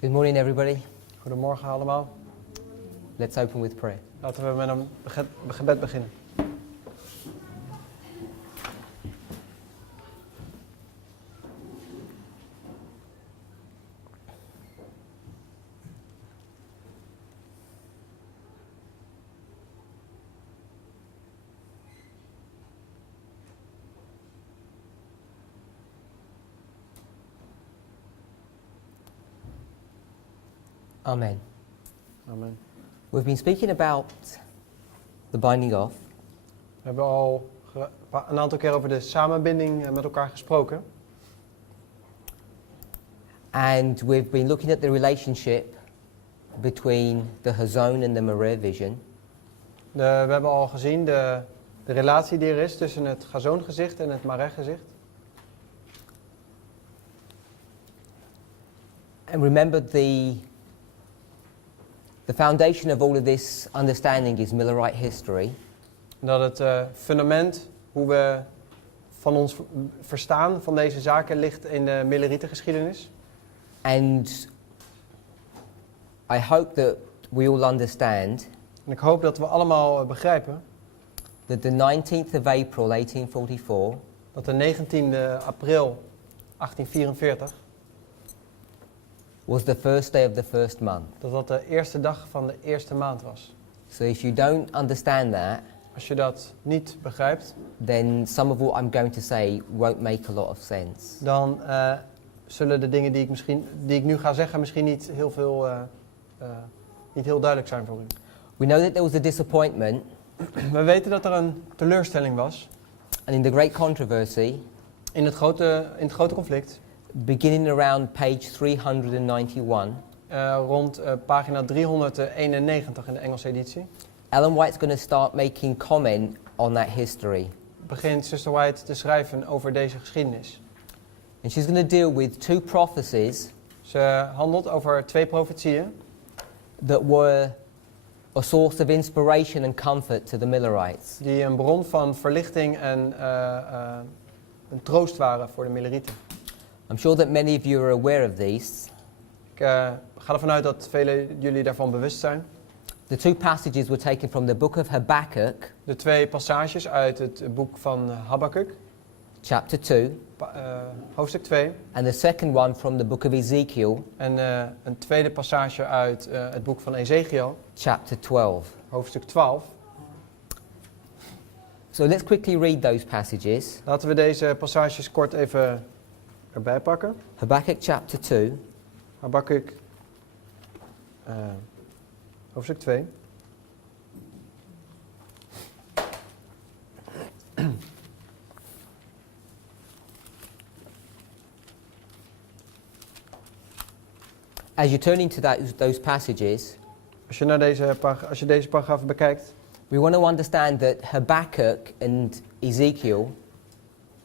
Good morning, everybody. Goedemorgen allemaal. Let's open with prayer. Laten we met een gebed beginnen. Amen. Amen. We've been speaking about the binding of, We hebben al een aantal keer over de samenbinding met elkaar gesproken. and we've been looking at the relationship between the Hazon and the Merer vision. We hebben al gezien de relatie die er is tussen het Chazon-gezicht en het Mareh-gezicht. And remember, the foundation of all of this understanding is Millerite history. Dat het fundament, hoe we van ons verstaan van deze zaken, ligt in de Millerite-geschiedenis. And I hope that we all understand En ik hoop dat we allemaal begrijpen that the 19th of April 1844 dat de 19e april 1844, was the first day of the first month. dat de eerste dag van de eerste maand was. So if you don't understand that, Als je dat niet begrijpt, then some of what I'm going to say won't make a lot of sense. dan zullen de dingen die ik nu ga zeggen misschien niet heel duidelijk zijn voor u. We know that there was a disappointment, We weten dat er een teleurstelling was and in the great controversy, in het grote conflict, beginning around page 391, rond pagina 391 in de Engelse editie, Ellen White's going to start making comment on that history. begint Sister White te schrijven over deze geschiedenis. And she's going to deal with two prophecies Ze handelt over twee profetieën that were a source of inspiration and comfort to the Millerites. die een bron van verlichting en een troost waren voor de Millerieten. I'm sure that many of you are aware of these. Ik ga ervan uit dat velen jullie daarvan bewust zijn. The two passages were taken from the book of Habakkuk, De twee passages uit het boek van Habakkuk, chapter 2, hoofdstuk 2, and the second one from the book of Ezekiel, en een tweede passage uit het boek van Ezekiel, chapter 12. hoofdstuk 12. So let's quickly read those passages. Laten we deze passages kort even erbij pakken. Habakkuk chapter 2, Habakkuk, hoofdstuk 2. as you're turning to those passages, Als je deze paragraaf bekijkt, we want to understand that Habakkuk and Ezekiel,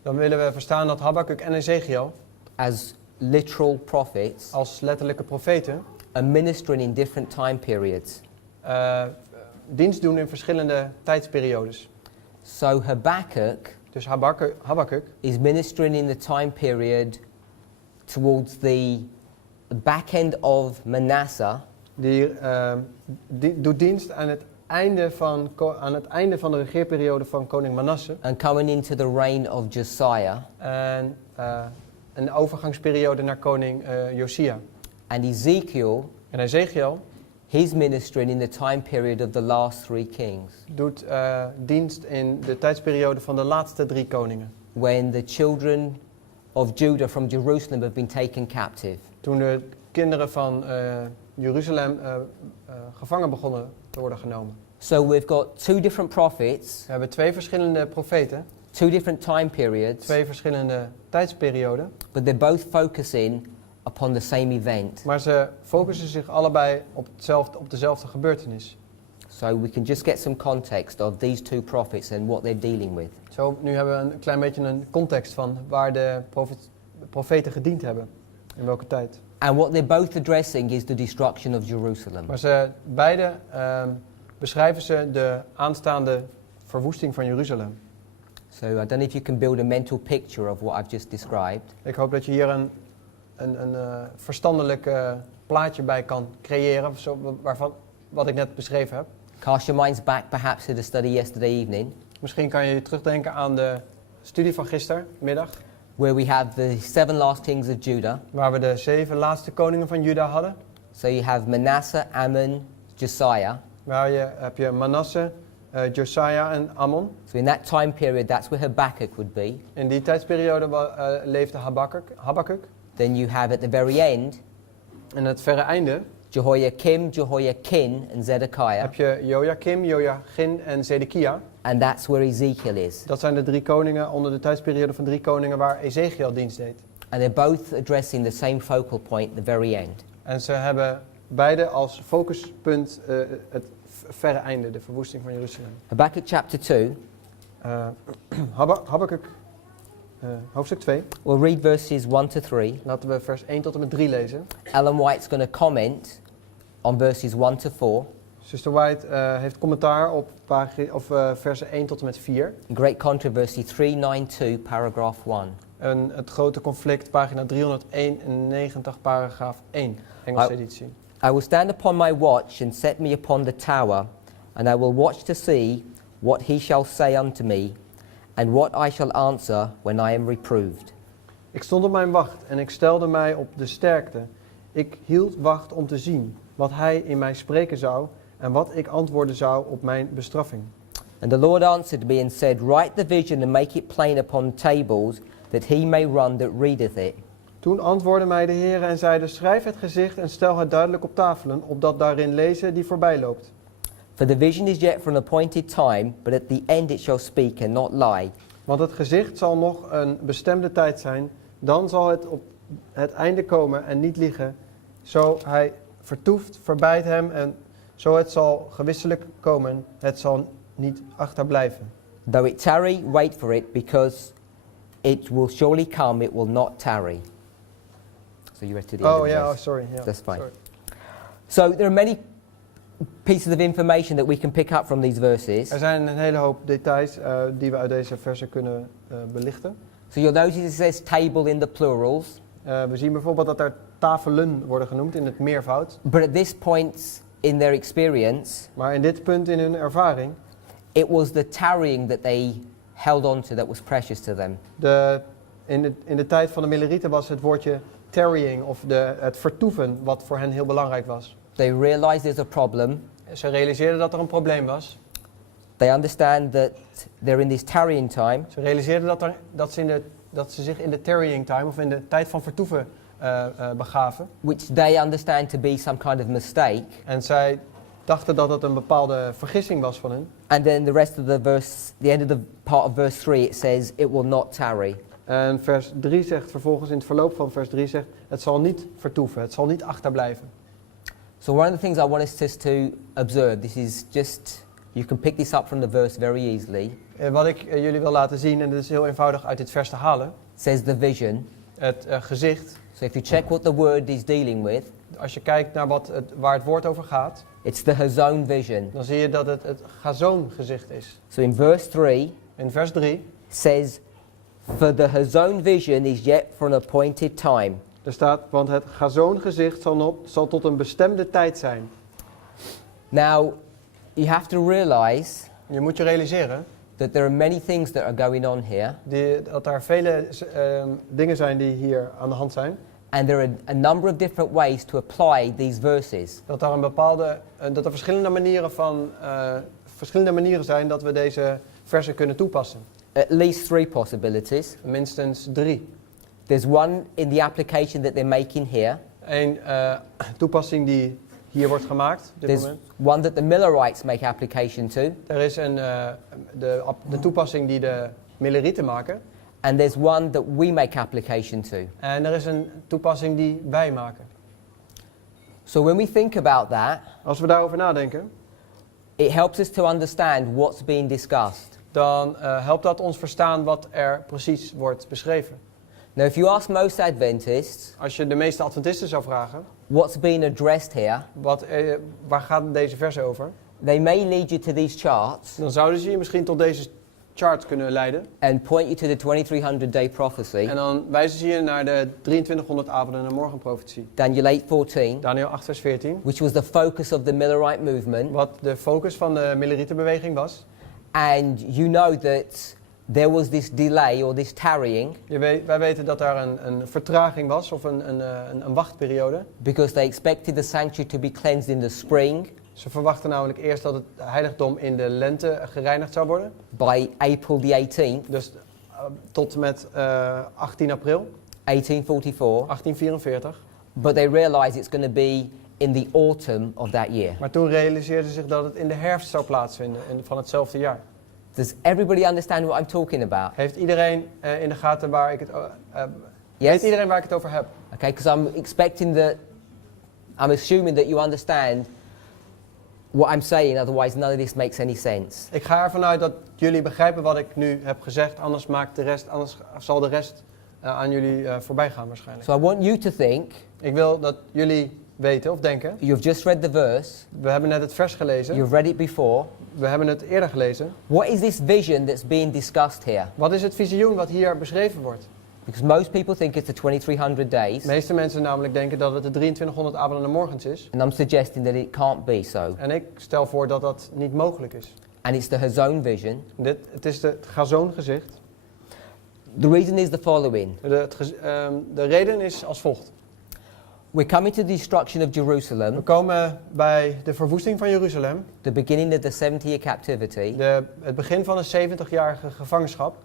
dan willen we verstaan dat Habakkuk en Ezekiel as literal prophets, als letterlijke profeten are ministering in different time periods. dienst doen in verschillende tijdsperiodes. So Habakkuk Dus Habakkuk is ministering in the time period towards the back end of Manasseh, die doet dienst aan het einde van de regeerperiode van koning Manasse and coming into the reign of Josiah. en een overgangsperiode naar koning Josia. And Ezekiel, En Ezekiel he's ministering in the time period of the last three kings, doet dienst in de tijdsperiode van de laatste 3 koningen. when the children of Judah from Jerusalem have been taken captive. Toen de kinderen van Jeruzalem gevangen begonnen te worden genomen. So we've got two different prophets, We hebben 2 verschillende profeten, two different time periods, 2 verschillende tijdsperioden, but they're both focusing upon the same event. maar ze focussen zich allebei op dezelfde gebeurtenis. So we can just get some context of these two prophets and what they're dealing with. Zo, nu hebben we een klein beetje een context van waar de profeten gediend hebben, in welke tijd. And what they're both addressing is the destruction of Jerusalem. Maar beide beschrijven ze de aanstaande verwoesting van Jeruzalem. So I don't know if you can build a mental picture of what I've just described. Ik hoop dat je hier een verstandelijk plaatje bij kan creëren, wat ik net beschreven heb. Cast your minds back perhaps to the study yesterday evening, Misschien kan je terugdenken aan de studie van gistermiddag, where we have the 7 last kings of Judah. waar we de 7 laatste koningen van Juda hadden. So you have Manasseh, Ammon, Josiah. Waar heb je Manasse, Josiah en Ammon. So in that time period, that's where Habakkuk would be. In die tijdsperiode leefde Habakkuk. Then you have at the very end, En het verre einde Jehoiakim, Jehoiakin, and Zedekiah. heb je Joachim, Joachim en Zedekia. And that's where Ezekiel is. Dat zijn de 3 koningen onder de tijdsperiode van 3 koningen waar Ezekiel dienst deed. And they're both addressing the same focal point, the very end. En ze hebben beide als focuspunt het verre einde, de verwoesting van Jeruzalem. Habakkuk chapter 2, Habakkuk, hoofdstuk 2. we'll read verses 1 to 3. Laten we vers 1 tot en met 3 lezen. Ellen White's going to comment on verses 1 to 4. Sister White heeft commentaar op versen 1 tot en met 4. Great Controversy 392, paragraph 1. En het grote conflict, pagina 391, paragraaf 1, Engelse editie. I will stand upon my watch and set me upon the tower, and I will watch to see what he shall say unto me, and what I shall answer when I am reproved. Ik stond op mijn wacht en ik stelde mij op de sterkte. Ik hield wacht om te zien wat hij in mij spreken zou en wat ik antwoorden zou op mijn bestraffing. And the Lord answered me and said, write the vision and make it plain upon tables, that he may run that readeth it. Toen antwoordde mij de Heer en zeide, schrijf het gezicht en stel het duidelijk op tafelen, opdat daarin lezen die voorbij loopt. For the vision is yet for an appointed time, but at the end it shall speak and not lie. Want het gezicht zal nog een bestemde tijd zijn, dan zal het op het einde komen en niet liegen. Zo hij vertoeft, verbijt hem en zo het zal gewisselijk komen, het zal niet achterblijven. Though it tarry, wait for it, because it will surely come, it will not tarry. So you read to the end of the verse. Sorry. Yeah, That's fine. sorry. So there are many pieces of information that we can pick up from these verses. Er zijn een hele hoop details die we uit deze versen kunnen belichten. So you'll notice it says table in the plurals. We zien bijvoorbeeld dat er tafelen worden genoemd in het meervoud. But at this point in their experience, Maar in dit punt in hun ervaring, it was the tarrying that they held on to that was precious to them. in de tijd van de Milerieten was het woordje tarrying of het vertoeven wat voor hen heel belangrijk was. They realize there's a problem. Ze realiseerden dat er een probleem was. They understand that they're in this tarrying time. Ze realiseerden dat ze zich in de tarrying time of in de tijd van vertoeven begaven. Which they understand to be some kind of mistake. En zij dachten dat het een bepaalde vergissing was van hen. And then the rest of the verse, the end of the part of verse 3, it says, it will not tarry. En vers 3 zegt vervolgens, in het verloop van vers 3 zegt, het zal niet vertoeven, het zal niet achterblijven. So one of the things I want us to observe, this is just, you can pick this up from the verse very easily. Wat ik jullie wil laten zien, en dit is heel eenvoudig uit dit vers te halen. Says the vision. Het gezicht. So if you check what the word is dealing with. Als je kijkt naar waar het woord over gaat. It's the Hazon vision. Dan zie je dat het Hazon gezicht is. So in verse 3. In vers 3. Says, for the Hazon vision is yet for an appointed time. Er staat, want het Hazon gezicht zal tot een bestemde tijd zijn. Now, you have to realize. Je moet je realiseren. That there are many things that are going on here. Dat er vele dingen zijn die hier aan de hand zijn. And there are a number of different ways to apply these verses. Dat er verschillende manieren zijn dat we deze versen kunnen toepassen. At least 3 possibilities. Minstens 3. There's one in the application that they're making here. Een toepassing die hier wordt gemaakt. There's one that the Millerites make application to. Er is de toepassing die de Millerieten maken. And there's one that we make application to. En er is een toepassing die wij maken. So when we think about that, als we daarover nadenken, it helps us to understand what's being discussed. Dan helpt dat ons verstaan wat er precies wordt beschreven. Now, if you ask most Adventists, als je de meeste Adventisten zou vragen, what's being addressed here? Waar gaat deze verse over? They may lead you to these charts. Dan zouden ze je misschien tot deze chart kunnen leiden. and point you to the 2300-day prophecy, En dan wijzen ze je naar de 2300 avonden en morgen profetie. Daniel 8:14, Daniel 8 vers 14. which was the focus of the Millerite movement. Wat de focus van de Milleritenbeweging was. And you know that there was this delay or this tarrying Wij weten dat daar een vertraging was of een wachtperiode. because they expected the sanctuary to be cleansed in the spring. Ze verwachten namelijk eerst dat het heiligdom in de lente gereinigd zou worden. By April the 18th, Dus tot met 18 april 1844. 1844. But they realized it's going to be in the autumn of that year. Maar toen realiseerden ze zich dat het in de herfst zou plaatsvinden van hetzelfde jaar. Does everybody understand what I'm talking about? Heeft iedereen in de gaten waar ik het Yes? weet iedereen waar ik het over heb? Okay, because I'm assuming that you understand what I'm saying, otherwise none of this makes any sense. Ik ga ervan uit dat jullie begrijpen wat ik nu heb gezegd, anders zal de rest aan jullie voorbij gaan waarschijnlijk. So I want you to think, Ik wil dat jullie weten of denken, you've just read the verse, we hebben net het vers gelezen, you've read it before. we hebben het eerder gelezen. What is this vision that's being discussed here? Wat is het visioen wat hier beschreven wordt? Because most people think it's the 2300 days, De meeste mensen namelijk denken dat het de 2300 avonden en morgens is. and I'm suggesting that it can't be so. En ik stel voor dat dat niet mogelijk is. And it's the Hazon vision. Het is het Gazoon-gezicht. The reason is the following. De reden is als volgt. We're coming to the destruction of We Jerusalem, komen bij de verwoesting van Jeruzalem. the beginning of the 70-year captivity, Het begin van een 70-jarige gevangenschap.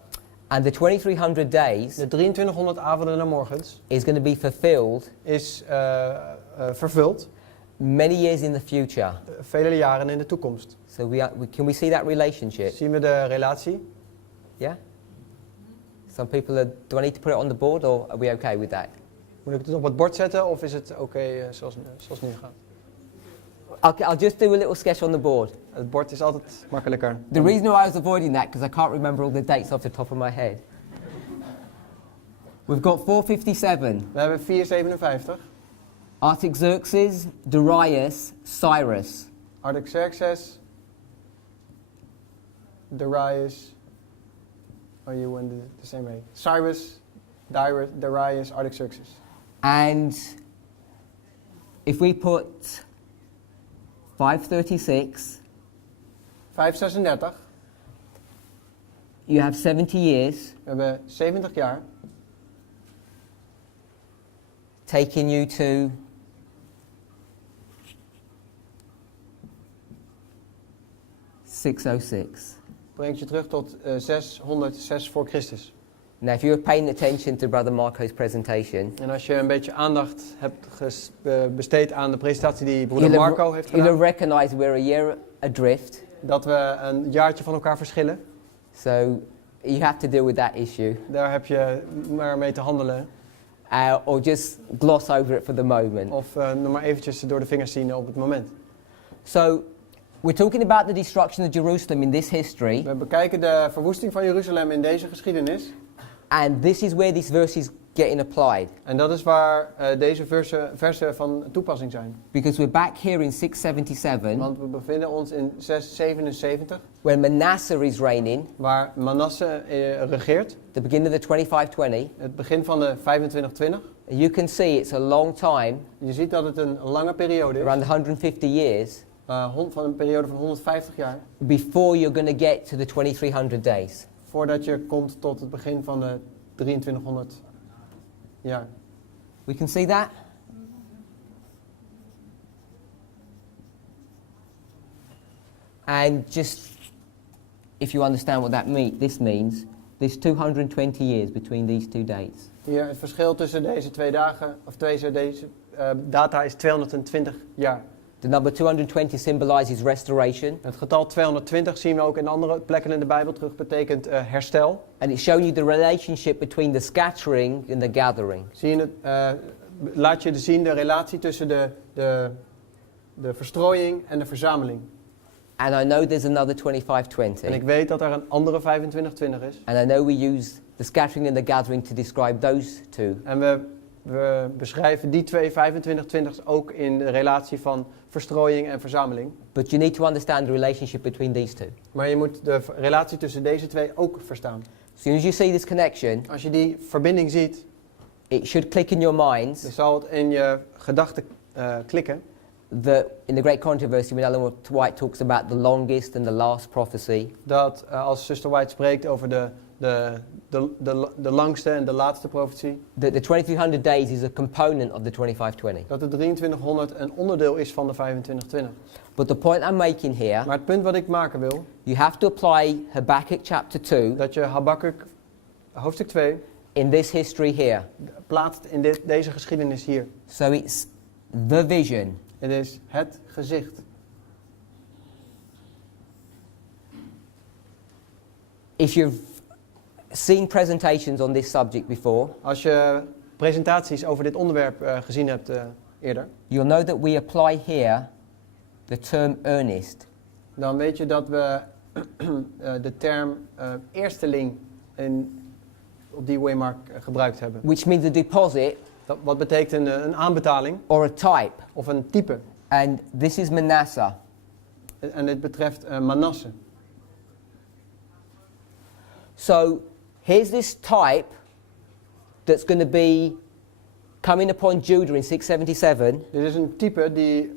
and the 2300 days De 2300 avonden en morgens is going to be fulfilled is vervuld many years in the future. vele jaren in de toekomst. So can we see that relationship? Zien we de relatie? Yeah? Some people do I need to put it on the board, or are we okay with that? Moet ik het op het bord zetten of is het oké zoals het nu gaat? I'll just do a little sketch on the board. Het bord is altijd makkelijker. The reason why I was avoiding that, because I can't remember all the dates off the top of my head. We've got 457. We hebben 457. Artaxerxes, Darius, Cyrus. Artaxerxes, Darius. Oh, you went the same way. Cyrus, Darius, Artaxerxes. And if we put 536, 536. you have 70 years, We hebben 70 jaar. taking you to 606. Brengt je terug tot 606 voor Christus. Now, if you were paying attention to Brother Marco's presentation, En als je een beetje aandacht hebt besteed aan de presentatie die broeder Marco heeft you'll gedaan, recognize we're a year adrift. dat we een jaartje van elkaar verschillen. So you have to deal with that issue, Daar heb je maar mee te handelen. or just gloss over it for the moment. Of nog maar eventjes door de vingers zien op het moment. So we're talking about the destruction of Jerusalem in this history, We bekijken de verwoesting van Jeruzalem in deze geschiedenis. and this is where these verses getting applied. En dat is waar deze versen van toepassing zijn. Because we're back here in 677, Want we bevinden ons in 677, when Manasseh is reigning, waar Manasse regeert. the beginning of the 2520. Het begin van de 2520. You can see it's a long time, Je ziet dat het een lange periode is. around 150 years, Van een periode van 150 jaar. before you're going to get to the 2300 days. Voordat je komt tot het begin van de 2300 jaar. We can see that? And just, if you understand what this means, there's 220 years between these two dates. Hier, het verschil tussen deze twee dagen, of deze data is 220 jaar. The number 220 symbolizes restoration. Het getal 220 zien we ook in andere plekken in de Bijbel terug, betekent herstel. And it's showing you the relationship between the scattering and the gathering. Zie je laat je zien de relatie tussen de verstrooiing en de verzameling. And I know there's another 2520. En ik weet dat er een andere 2520 is. And I know we use the scattering and the gathering to describe those two. En we we beschrijven die twee 25-20's ook in de relatie van verstrooiing en verzameling. But you need to understand the relationship between these two. Maar je moet de relatie tussen deze twee ook verstaan. As soon as you see this connection, Als je die verbinding ziet, it should click in your mind dan zal het in je gedachten klikken. that in the Great Controversy, when Ellen White talks about the longest and the last prophecy, Dat als Zuster White spreekt over de langste en de laatste profetie, that the 2300 days is a component of the 2520. dat de 2300 een onderdeel is van de 2520. But the point I'm making here, Maar het punt wat ik maken wil, you have to apply Habakkuk chapter 2 dat je Habakkuk hoofdstuk 2 in this history here. plaatst in deze geschiedenis hier. So it's the vision. Het is het gezicht. If you've seen presentations on this subject before, Als je presentaties over dit onderwerp gezien hebt eerder, you'll know that we apply here the term earnest. dan weet je dat we de term eersteling op die waymark gebruikt hebben. Which means a deposit Wat betekent een aanbetaling or a type. of een type. And this is Manasseh. En dit betreft Manasse. So here's this type that's going to be coming upon Judah in 677. Dit is een type die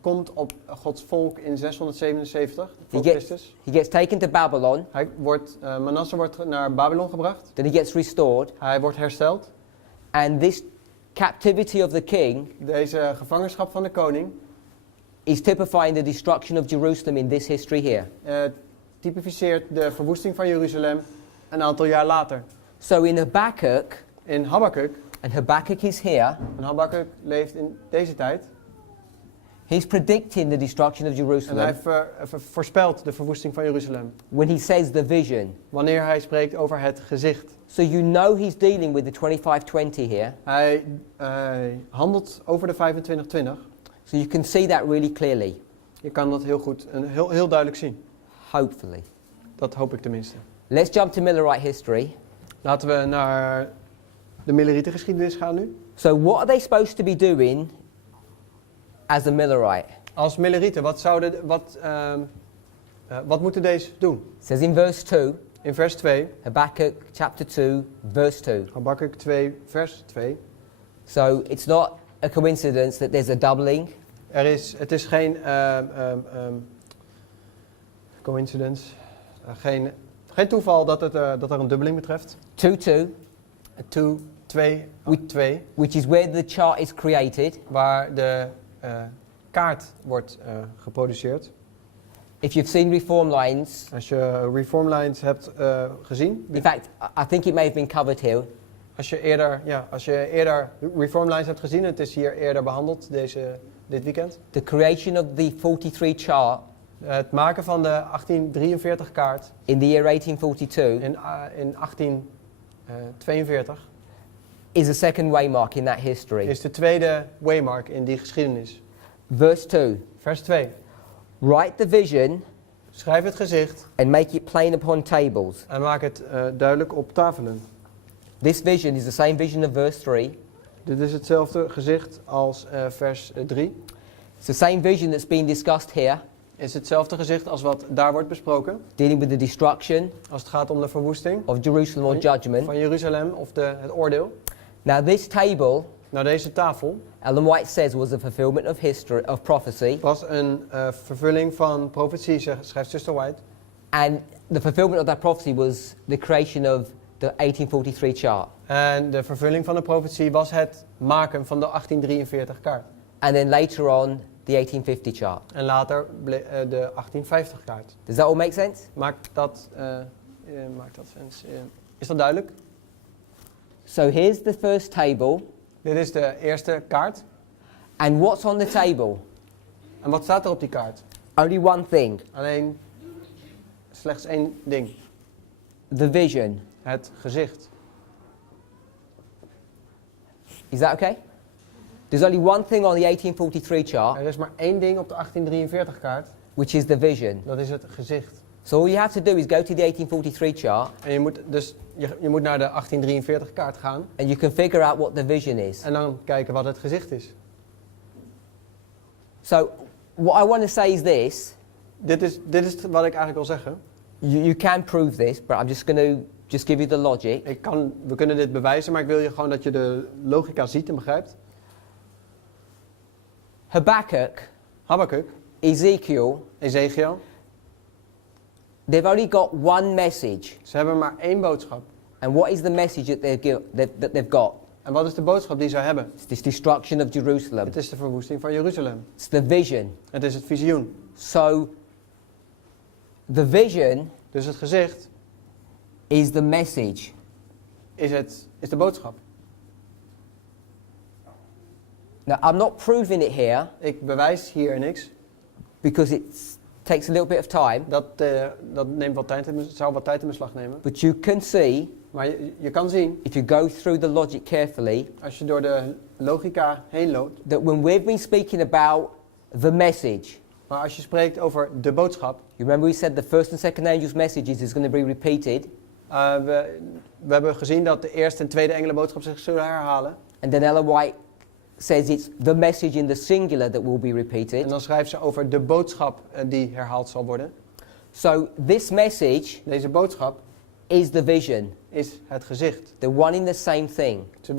komt op Gods volk in 677 voor Christus. He gets taken to Babylon, Manasse wordt naar Babylon gebracht. then he gets restored. Hij wordt hersteld. And this captivity of the king Deze gevangenschap van de koning is typifying the destruction of Jerusalem in this history here. typificeert de verwoesting van Jeruzalem een aantal jaar later. So in Habakkuk, In Habakkuk, and Habakkuk is here, en Habakkuk leeft in deze tijd, he's predicting the destruction of en hij Jerusalem voorspelt de verwoesting van Jeruzalem. when he says the vision. Wanneer hij spreekt over het gezicht. So you know he's dealing with the 2520 here. Hij handelt over de 2520. So you can see that really clearly, Je kan dat heel goed en heel duidelijk zien. hopefully. Dat hoop ik tenminste. Let's jump to Millerite history. Laten we naar de Millerietengeschiedenis gaan nu. So what are they supposed to be doing as a Millerite? Als Millerieten, wat moeten deze doen? It says in verse 2, In vers 2, Habakkuk chapter 2, verse 2. Habakkuk 2, vers 2. So it's not a coincidence that there's a doubling. Het is geen coincidence, geen toeval dat er een dubbeling betreft. 2, 2, 2, which is where the chart is created. waar de kaart wordt geproduceerd. If you've seen reform lines, Als je reform lines hebt gezien, in fact, I think it may have been covered here. als je eerder reform lines hebt gezien, het is hier eerder behandeld dit weekend. The creation of the 43 chart Het maken van de 1843 kaart in the year 1842 in 1842 is a second waymark in that history. is de tweede waymark in die geschiedenis. Verse 2. Vers 2. Write the vision Schrijf het gezicht and make it plain upon tables. en maak het duidelijk op tafelen. This vision is the same vision of verse 3. Dit is hetzelfde gezicht als vers 3. It's the same vision that's being discussed here, Is hetzelfde gezicht als wat daar wordt besproken. dealing with the destruction Als het gaat om de verwoesting of Jerusalem or judgment. van Jeruzalem of het oordeel. Now this table, Nou, deze tafel Ellen White says, was a fulfillment of history, of prophecy. was een vervulling van profetie, schrijft Sister White. And the fulfillment of that prophecy was the creation of the 1843 chart. En de vervulling van de profetie was het maken van de 1843 kaart. And then later on, the 1850 chart. En later de 1850 kaart. Does that all make sense? Maakt dat sens? Is dat duidelijk? So here's the first table. Dit is de eerste kaart. And what's on the table? En wat staat er op die kaart? Only one thing. Alleen slechts één ding. The vision. Het gezicht. Is that okay? There's only one thing on the 1843 chart, Er is maar één ding op de 1843 kaart. which is the vision. Dat is het gezicht. So all you have to do is go to the 1843 chart En je moet dus je moet naar de 1843 kaart gaan and you can figure out what the vision is. en dan kijken wat het gezicht is. So what I want to say is this. Dit is wat ik eigenlijk wil zeggen. You can prove this, but I'm just going to just give you the logic. We kunnen dit bewijzen, maar ik wil je gewoon dat je de logica ziet en begrijpt. Habakkuk, Ezekiel, they've only got one message. Ze hebben maar één boodschap. And what is the message that they've got? En wat is de boodschap die zij hebben? It's this destruction of Jerusalem. Het is de verwoesting van Jeruzalem. It's the vision. Het is het visioen. So the vision Dus het gezicht is the message. Is de boodschap. Now I'm not proving it here Ik bewijs hier niks. because it takes a little bit of time. Dat neemt wat tijd, zou wat tijd in beslag nemen. But you can see, Maar je kan zien, if you go through the logic carefully, als je door de logica heen loopt, that when we've been speaking about the message, maar als je spreekt over de boodschap, you remember we said the first and second angel's messages is going to be repeated. we hebben gezien dat de eerste en tweede engelenboodschap zich zullen herhalen. And then Ellen White says it's the message in the singular that will be En repeated. dan schrijft ze over de boodschap die herhaald zal worden. So this message Deze boodschap is the vision, is het gezicht. the one in the same thing. Ze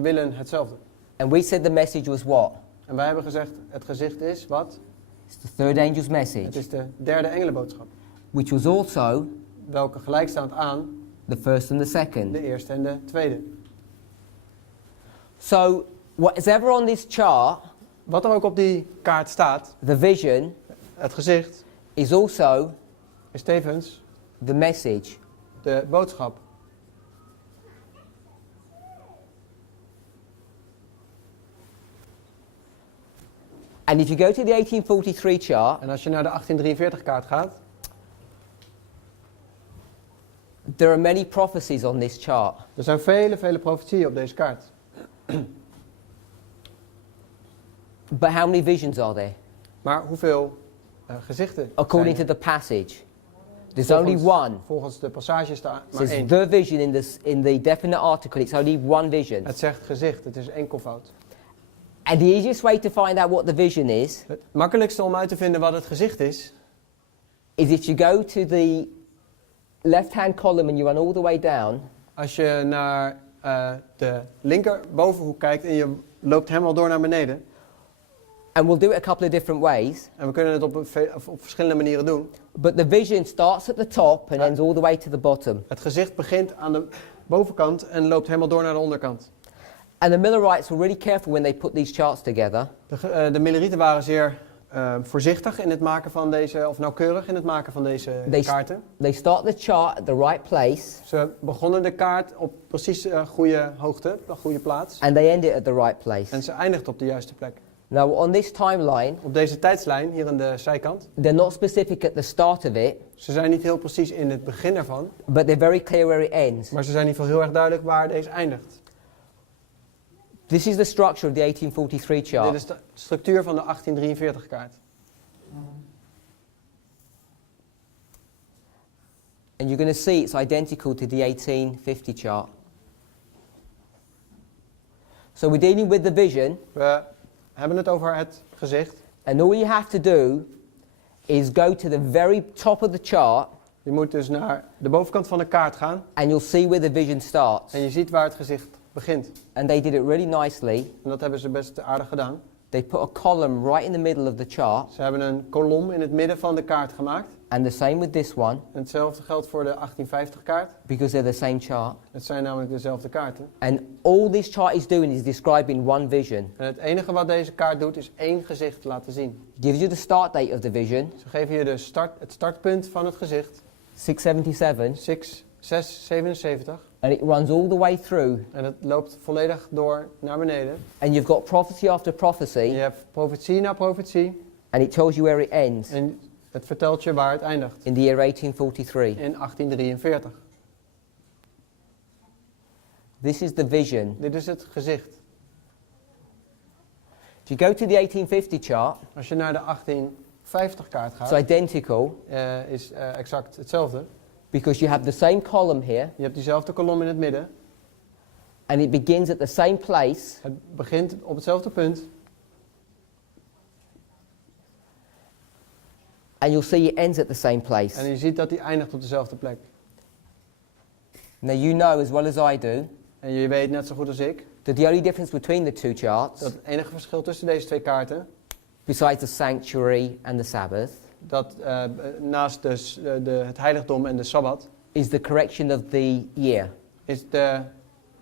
willen hetzelfde. And we said the message was what? En wij hebben gezegd, het gezicht is wat? It's the third angel's Het message, is de derde engelenboodschap. which was also Welke gelijk staat aan the first and the second. de eerste en de tweede. So whatever on this chart, Wat er ook op die kaart staat, the vision het gezicht, is also is tevens the message. de boodschap. And if you go to the 1843 chart, En als je naar de 1843 kaart gaat, there are many prophecies on this chart. er zijn vele profetieën op deze kaart. But how many visions are there? Maar hoeveel gezichten According to zijn the passage, there's only one. Volgens de passage staat It maar says één. the vision in the definite article. It's only one vision. Het zegt gezicht, het is enkelvoud. And the easiest way to find out what the vision is Het makkelijkste om uit te vinden wat het gezicht is if you go to the left-hand column and you run all the way down, als je naar de linker bovenhoek kijkt en je loopt helemaal door naar beneden. and we'll do it a couple of different ways. En we kunnen het op verschillende manieren doen. But the vision starts at the top and ends all the way to the bottom. Het gezicht begint aan de bovenkant en loopt helemaal door naar de onderkant. And the Millerites were really careful when they put these charts together. De Millerieten waren zeer voorzichtig in het maken van deze, of nauwkeurig in het maken van deze kaarten. They start the chart at the right place Ze begonnen de kaart op precies goede hoogte, een goede plaats. and they end it at the right place. En ze eindigt op de juiste plek. Now on this timeline, Op deze tijdslijn, hier aan de zijkant, they're not specific at the start of it, ze zijn niet heel precies in het begin ervan, but they're very clear where it ends. maar ze zijn in ieder geval heel erg duidelijk waar deze eindigt. This is the structure of the 1843 chart. Dit is de structuur van de 1843 kaart. And you're going to see it's identical to the 1850 chart. So we're dealing with the vision, We hebben het over het gezicht. and all you have to do is go to the very top of the chart, Je moet dus naar de bovenkant van de kaart gaan and you'll see where the vision starts. en je ziet waar het gezicht begint. And they did it really nicely. En dat hebben ze best aardig gedaan. They put a column right in the middle of the chart, Ze hebben een kolom in het midden van de kaart gemaakt. and the same with this one, En hetzelfde geldt voor de 1850 kaart. because they're the same chart. Het zijn namelijk dezelfde kaarten. And all this chart is doing is describing one vision. En het enige wat deze kaart doet is één gezicht laten zien. It gives you the start date of the vision, Ze geven je het startpunt van het gezicht, 677, 677. and it runs all the way through. En het loopt volledig door naar beneden. And you've got prophecy after En prophecy, je hebt profetie na profetie. and it tells you where it ends En het vertelt je waar het eindigt. in the year 1843. In 1843. This is the vision. Dit is het gezicht. If you go to the 1850 chart, Als je naar de 50 kaart It's gaat, identical is exact hetzelfde. because you have the same column here Je hebt diezelfde kolom in het midden. and it begins at the same place Het begint op hetzelfde punt. and you'll see it ends at the same place. En je ziet dat die eindigt op dezelfde plek. Now you know as well as I do En je weet net zo goed als ik that the only difference between the two charts, dat het enige verschil tussen deze twee kaarten, besides the sanctuary and the Sabbath, dat naast het heiligdom en de Sabbat, is the correction of the year, is de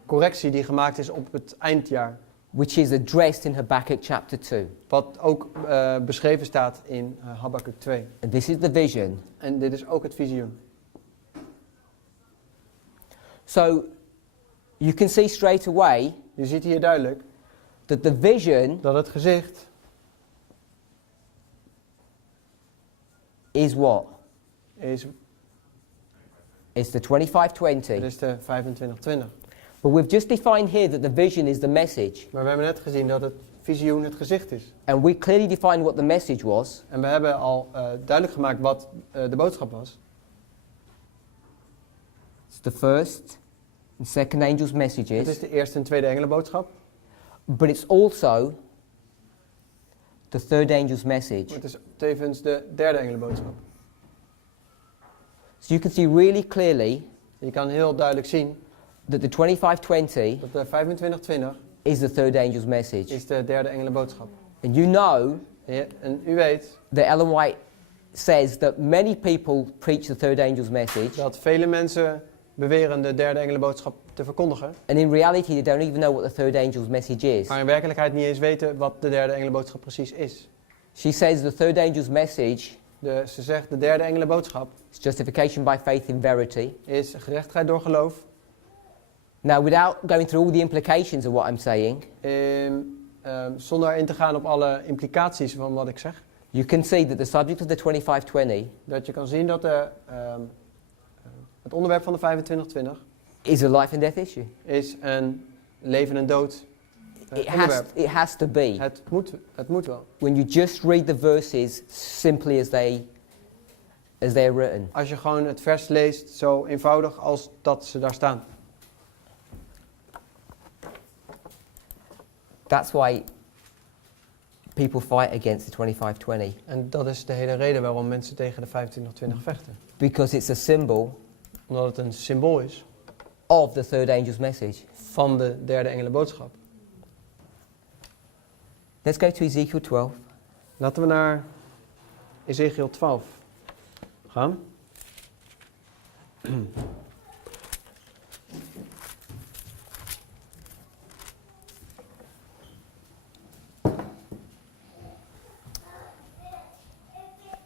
correctie die gemaakt is op het eindjaar. which is addressed in Habakkuk chapter 2. Wat ook beschreven staat in Habakkuk 2. And this is the vision. En dit is ook het visioen. So you can see straight away Je ziet hier duidelijk that the vision dat het gezicht is what? is, It's the het 25-20. is de 25-20. But we've just defined here that the vision is the message. Maar we hebben net gezien dat het visioen het gezicht is. And we clearly defined what the message was. En we hebben al duidelijk gemaakt wat de boodschap was. It's the first and second angel's Het messages. is de eerste en tweede engelenboodschap. But it's also the third angel's message. Het is tevens de derde engelenboodschap. So you can see really clearly Je kan heel duidelijk zien that the 25-20 dat de 25-20 is the third angel's message. is de derde engelenboodschap. And you know En u weet that Ellen White says that many people preach the third angel's message, dat vele mensen beweren de derde engelenboodschap te verkondigen. and in reality they don't even know what the third angel's message is. Maar in werkelijkheid niet eens weten wat de derde engelenboodschap precies is. She says the third angel's message Ze zegt de derde engelenboodschap is justification by faith in verity. is gerechtigheid door geloof. Now, without going through all the implications of what I'm saying, Zonder in te gaan op alle implicaties van wat ik zeg. you can see that the subject of the 25-20 Dat je kan zien dat het onderwerp van de 25-20 is a life and death issue. is een leven en dood onderwerp. It has to be. Het moet wel. When you just read the verses simply as they are written. Als je gewoon het vers leest zo eenvoudig als dat ze daar staan. That's why people fight against the 25-20. En dat is de hele reden waarom mensen tegen de 25-20 vechten. Because it's a symbol Omdat het een symbool is of the third angel's message. van de derde engelenboodschap. Let's go to Ezekiel 12. Laten we naar Ezekiel 12 gaan.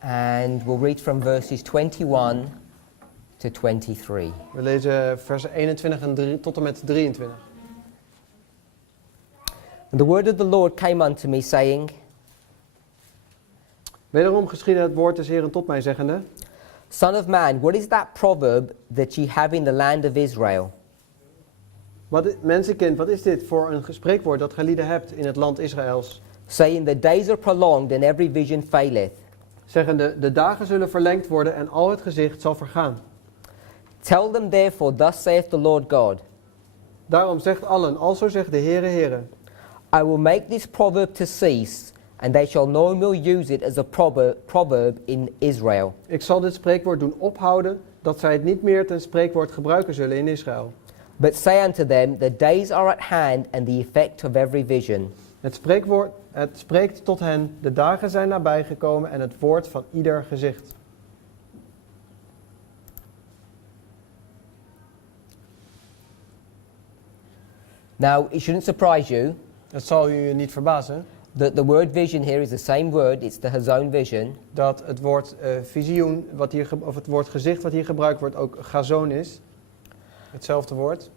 And we'll read from verses 21 to 23. We lezen versen 21 en tot en met 23. And the word of the Lord came unto me, saying, Wederom geschiedde het woord des Heeren tot mij, zeggende: Son of man, what is that proverb that ye have in the land of Israel? Mensenkind, wat is dit voor een spreekwoord dat gij lieden hebt in het land Israëls? Saying, the days are prolonged and every vision faileth. Zeggende, de dagen zullen verlengd worden en al het gezicht zal vergaan. Tell them therefore, thus saith the Lord God, Daarom zegt allen, alzo zegt de Heere, Heere: I will make this proverb to cease, and they shall no more use it as a proverb in Israel. Ik zal dit spreekwoord doen ophouden, dat zij het niet meer ten spreekwoord gebruiken zullen in Israël. But say unto them, the days are at hand, and the effect of every vision. Het spreekt tot hen, de dagen zijn nabijgekomen en het woord van ieder gezicht. Now, it shouldn't surprise you Het zal u niet verbazen that the word vision here is the same word, it's the Hazon vision, dat het woord visioen, of het woord gezicht wat hier gebruikt wordt, ook chazon is. Hetzelfde woord.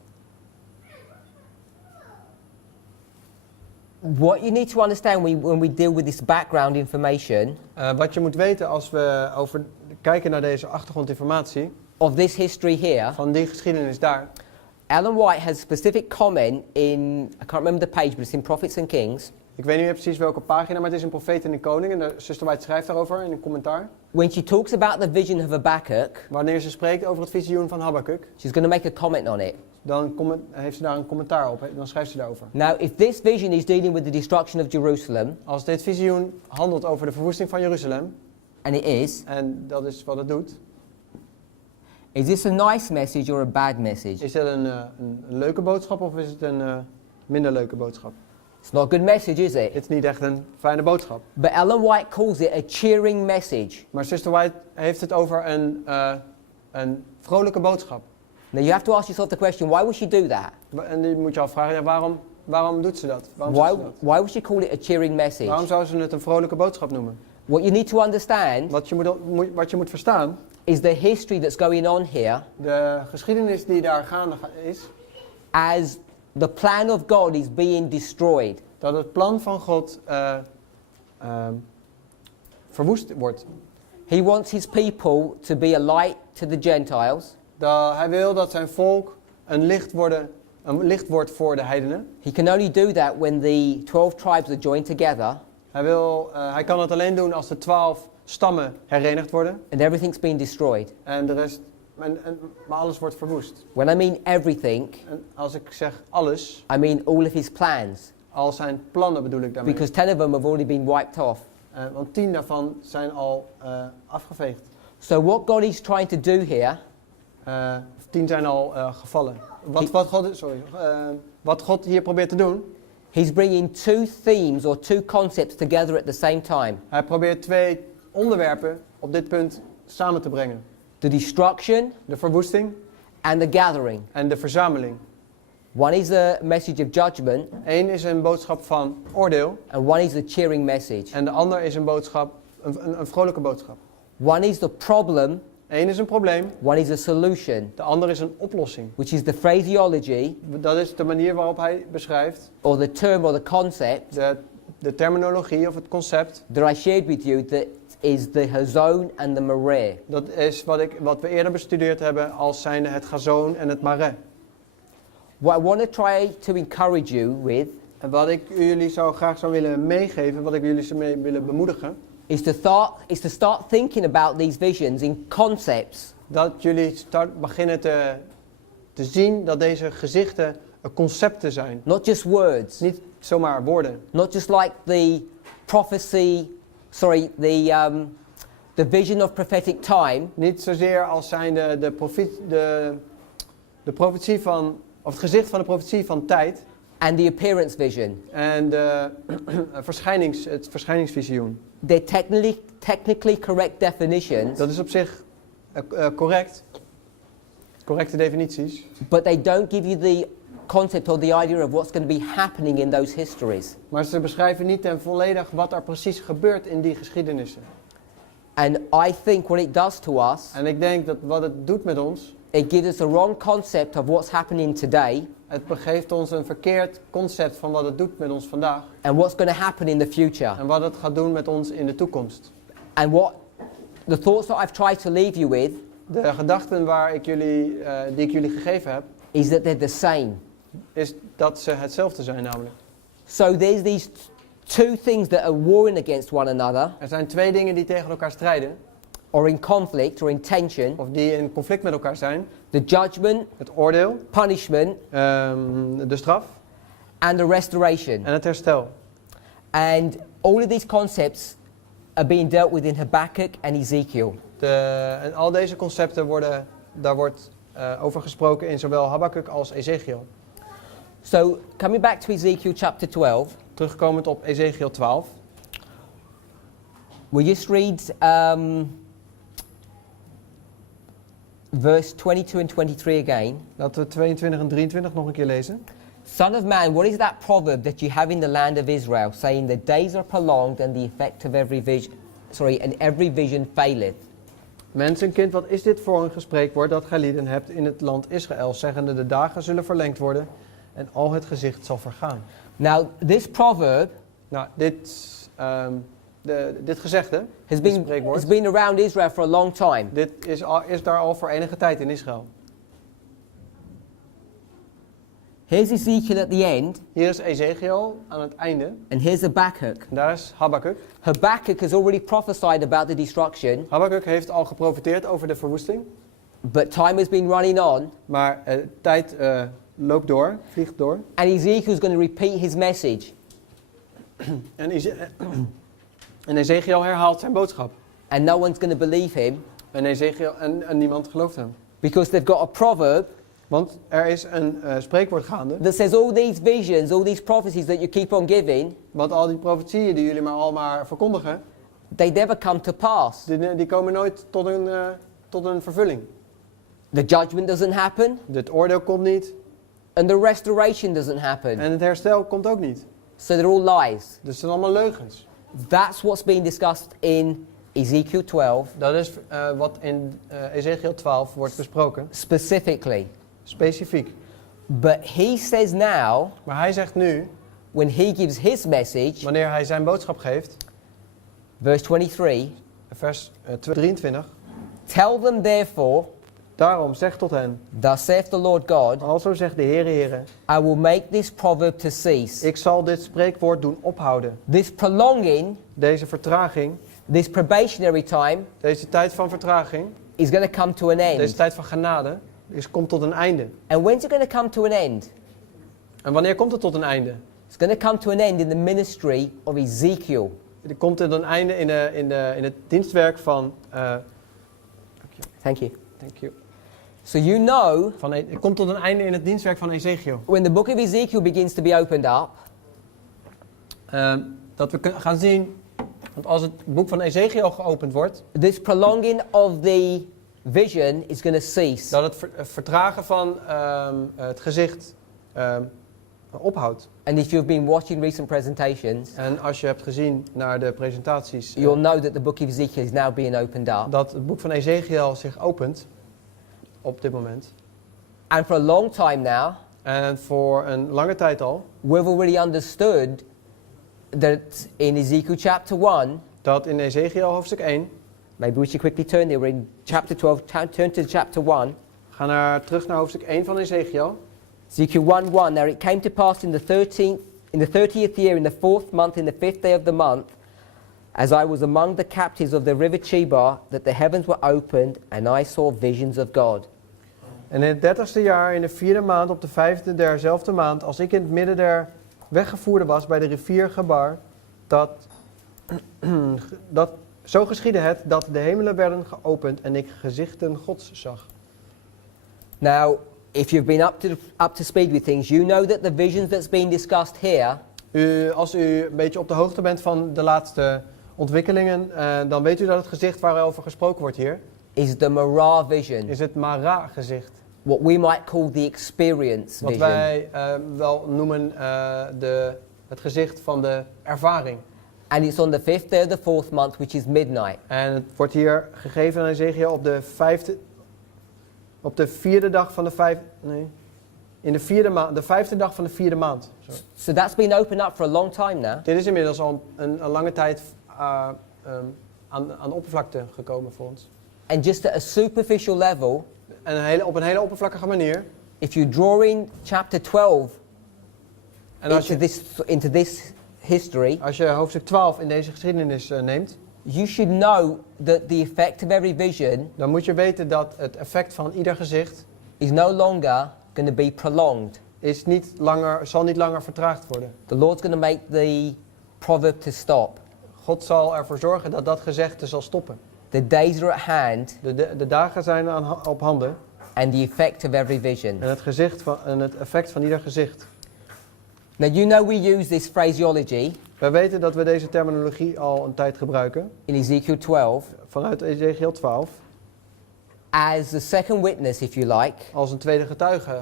What you need to understand when we deal with this background information Wat je moet weten als we kijken naar deze achtergrondinformatie, of this history here, van die geschiedenis daar. Ellen White has a specific comment in, I can't remember the page, but it's in Prophets and Kings. Ik weet niet meer precies welke pagina, maar het is een profeet en een koning. En de zuster White schrijft daarover in een commentaar. When she talks about the vision of Habakkuk, Wanneer ze spreekt over het visioen van Habakkuk, she's going to make a comment on it. dan heeft ze daar een commentaar op. Dan schrijft ze daarover. Now, if this vision is dealing with the destruction of Jerusalem, Als dit visioen handelt over de verwoesting van Jeruzalem, and it is, en dat is wat het doet, is this a nice message or a bad message? is het een leuke boodschap of is het een minder leuke boodschap? It's not a good message, is it? Het is niet echt een fijne boodschap. But Ellen White calls it a cheering message. Maar Sister White heeft het over een vrolijke boodschap. Now, you have to ask yourself the question, why would she do that? En die moet je afvragen, ja, waarom doet ze dat? Waarom zegt ze dat? Why would she call it a cheering message? Waarom zou ze het een vrolijke boodschap noemen? What you need to understand Wat je moet verstaan, is the history that's going on here de geschiedenis die daar gaande is, as the plan of God is being destroyed. dat het plan van God verwoest wordt. He wants his people to be a light to the Gentiles. Hij wil dat zijn volk een licht wordt voor de heidenen. He can only do that when the 12 tribes are joined together Hij kan het alleen doen als de 12 stammen herenigd worden. and everything's been destroyed. En de rest, maar alles wordt verwoest. When I mean everything, En als ik zeg alles, I mean all of his plans, al zijn plannen bedoel ik daarmee. because 10 of them have already been wiped off. Want 10 daarvan zijn al afgeveegd. So what God is trying to do here 10 zijn al gevallen. Wat God hier probeert te doen, He's bringing two themes or two concepts together at the same time. hij probeert 2 onderwerpen op dit punt samen te brengen. The destruction De verwoesting and the gathering. en de verzameling. One is a message of judgment Eén is een boodschap van oordeel and one is a cheering message. en de ander is een boodschap, een vrolijke boodschap. One is the problem, Eén is een probleem, one is a solution, de ander is een oplossing. which is the phraseology Dat is de manier waarop hij beschrijft, or the term or the concept de terminologie of het concept. that I shared with you that is the hazon and the mareh. Dat is wat we eerder bestudeerd hebben als zijnde het gazoon en het mareh. What I want to try to encourage you with En wat ik jullie graag zou willen meegeven, wat ik jullie mee willen bemoedigen, is to start thinking about these visions in concepts. dat jullie beginnen te zien dat deze gezichten concepten zijn. Not just words, Niet zomaar woorden. not just like the prophecy, the vision of prophetic time, Niet zozeer als zijnde de profetie van, of het gezicht van de profetie van tijd and the appearance vision. en het verschijningsvisioen. They're technically correct definitions, Dat is op zich correcte definities. but they don't give you the concept or the idea of what's going to be happening in those histories. Maar ze beschrijven niet ten volledig wat er precies gebeurt in die geschiedenissen. And I think what it does to us, En ik denk dat wat het doet met ons, it gives us a wrong concept of what's happening today het geeft ons een verkeerd concept van wat het doet met ons vandaag. and what's going to happen in the future. En wat het gaat doen met ons in de toekomst. And what the thoughts that I've tried to leave you with De gedachten die ik jullie gegeven heb, is that they're the same. is dat ze hetzelfde zijn namelijk. So there's these two things that are warring against one another, Er zijn 2 dingen die tegen elkaar strijden, or in conflict, or in tension. of die in conflict met elkaar zijn. The judgment, Het oordeel, punishment, de straf and the restoration. en het herstel. And all of these concepts are being dealt with in Habakkuk and Ezekiel. En al deze concepten daar wordt over gesproken in zowel Habakkuk als Ezekiel. So coming back to Ezekiel chapter 12, Terugkomend op Ezekiel 12. we'll just read verse 22 and 23 again. Laten we 22 en 23 nog een keer lezen. Son of man, what is that proverb that you have in the land of Israel, saying the days are prolonged and the effect of every vision faileth? Mensenkind, wat is dit voor een gespreekwoord dat gij lieden hebt in het land Israël, zeggende de dagen zullen verlengd worden en al het gezicht zal vergaan. Now, this proverb Nou, dit gezegde, has dit spreekwoord, been around Israel for a long time. dit is daar al voor enige tijd in Israël. Here's Ezekiel at the end, Hier is Ezekiel aan het einde. and here's Habakkuk. En daar is Habakkuk. Habakkuk has already prophesied about the destruction, Habakkuk heeft al geprofeteerd over de verwoesting. but time has been running on, Maar tijd loopt door, vliegt door. and Ezekiel's going to repeat his message. En Ezekiel herhaalt zijn boodschap. And no one's going to believe him En niemand gelooft hem. because they've got a proverb Want er is een spreekwoord gaande. that says all these visions, all these prophecies that you keep on giving, Want al die profetieën die jullie maar verkondigen, they never come to pass. die komen nooit tot een vervulling. The judgment doesn't happen, Het oordeel komt niet and the restoration doesn't happen. en het herstel komt ook niet. So they're all lies. Dus het zijn allemaal leugens. That's what's being discussed in Ezekiel 12 Dat is wat in Ezekiel 12 wordt besproken, specifically. specifiek. But he says now, Maar hij zegt nu, when he gives his message, wanneer hij zijn boodschap geeft, verse 23, vers 23, tell them therefore, daarom zeg tot hen, thus saith the Lord God, alzo zegt de Heere, I will make this proverb to cease. ik zal dit spreekwoord doen ophouden. This prolonging, Deze vertraging, this probationary time deze tijd van vertraging, is going to come to an deze end. tijd van genade, komt tot een einde. And when's it going to come to an end? En wanneer komt het tot een einde? It's going to come to an end in the ministry of Ezekiel. Er komt tot een einde in het dienstwerk van... Thank you. Thank you. So you know, Het komt tot een einde in het dienstwerk van Ezekiel. when the book of Ezekiel begins to be opened up, Dat we gaan zien, want als het boek van Ezekiel geopend wordt, this prolonging of the vision is going to cease. dat het vertragen van het gezicht ophoudt. And if you've been watching recent presentations, En als je hebt gezien naar de presentaties, you'll know that the book of Ezekiel is now being opened up. dat het boek van Ezekiel zich opent op dit moment. And for a long time now, En voor een lange tijd al, we've already understood that in Ezekiel chapter 1, dat in Ezekiel hoofdstuk 1, maybe we should quickly turn there, we're in chapter 12, turn to chapter 1. terug naar hoofdstuk 1 van Ezekiel. Ezekiel 1:1. Now it came to pass in the 30th year, in the 4th month, in the 5th day of the month, as I was among the captives of the river Chebar, that the heavens were opened, and I saw visions of God. En in het 30ste jaar, in de 4e maand, op de 5e derzelfde maand, als ik in het midden der weggevoerden was bij de rivier Gebar, dat zo geschiedde het dat de hemelen werden geopend en ik gezichten Gods zag. Now, if you've been up to speed with things, you know that the visions that's being discussed here Als u een beetje op de hoogte bent van de laatste ontwikkelingen, dan weet u dat het gezicht waarover gesproken wordt hier, is the Marah vision, is het Mara-gezicht. what we might call the experience Wat vision. wij wel noemen het gezicht van de ervaring. And it's on the 5th day of the 4th month, which is midnight. En het wordt hier gegeven aan Ezekiel op de vierde dag van de in de vijfde dag van de vierde maand. Sorry. So that's been opened up for a long time now. Dit is inmiddels al een lange tijd aan de oppervlakte gekomen voor ons. And just at a superficial level, En op een hele oppervlakkige manier. if you draw in chapter 12 En into this history, als je hoofdstuk 12 in deze geschiedenis neemt, you should know that the effect of every vision dan moet je weten dat het effect van ieder gezicht is no longer going to be prolonged. zal niet langer vertraagd worden. The Lord's going to make the proverb to stop. God zal ervoor zorgen dat dat gezegde zal stoppen. The days are at hand, De dagen zijn op handen and the effect of every vision. en het effect van ieder gezicht. Now you know we use this phraseology Wij weten dat we deze terminologie al een tijd gebruiken, in Ezekiel 12 vanuit Ezekiel 12, as a second witness, if you like, als een tweede getuige,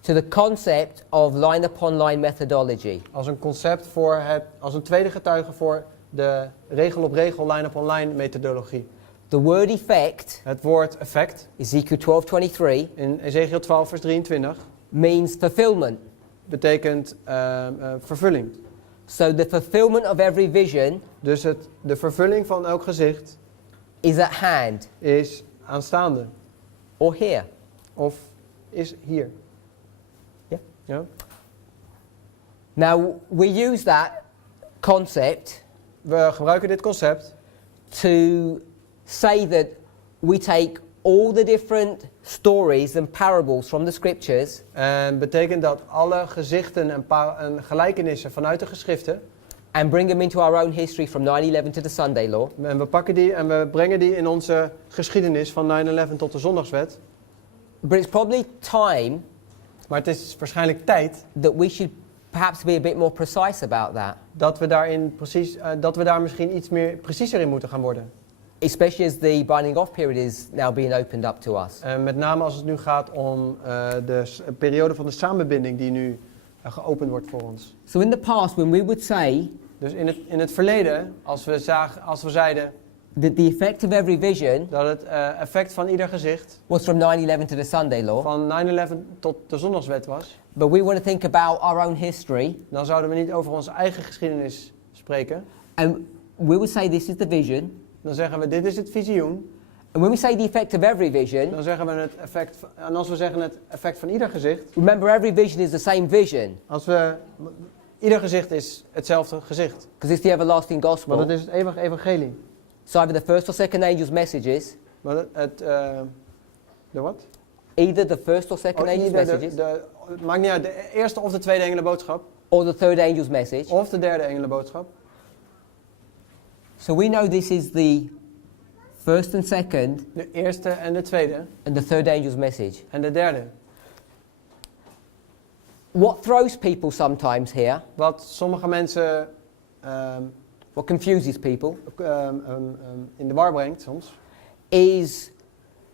to the concept of line upon line methodology. als een concept als een tweede getuige voor de regel op regel, line upon line methodologie. The word effect, Het woord effect Ezekiel 12:23, in Ezekiel 12 vers 23 means fulfillment. betekent vervulling. So the fulfillment of every vision Dus de vervulling van elk gezicht is at hand, is aanstaande or here. of is hier. Ja? Now, we use that concept We gebruiken dit concept to say that we take all the different stories and parables from the scriptures en betekent dat alle gezichten en gelijkenissen vanuit de geschriften and bring them into our own history from 9/11 to the Sunday law. en we pakken die en we brengen die in onze geschiedenis van 9/11 tot de zondagswet. But it's probably time Maar het is waarschijnlijk tijd that we should perhaps be a bit more precise about that, dat we daar misschien iets meer preciezer in moeten gaan worden. especially as the binding off period is now being opened up to us. En met name als het nu gaat om de periode van de samenbinding die nu geopend wordt voor ons. So in the past, when we would say Dus in het verleden, als we zeiden that the effect of every vision dat het effect van ieder gezicht was from 9/11 to the Sunday law, van 9/11 tot de zondagswet was, but we want to think about our own history, dan zouden we niet over onze eigen geschiedenis spreken. and we would say this is the vision. Dan zeggen we dit is het visioen. And when we say the effect of every vision, Dan zeggen we het effect, en als we zeggen het effect van ieder gezicht, remember every vision is the same vision, ieder gezicht is hetzelfde gezicht. because it's the everlasting Want gospel. het is het eeuwige evangelie. So either the first or second angel's messages, Maar de wat? either the first or second angel's messages, Het maakt niet uit, de eerste of de tweede engelenboodschap, or the third angel's message. of de derde engelenboodschap. So we know this is the first and second De eerste en de tweede and the third angel's message. en de derde. What throws people sometimes here, Wat sommige mensen what confuses people, in de war brengt soms, is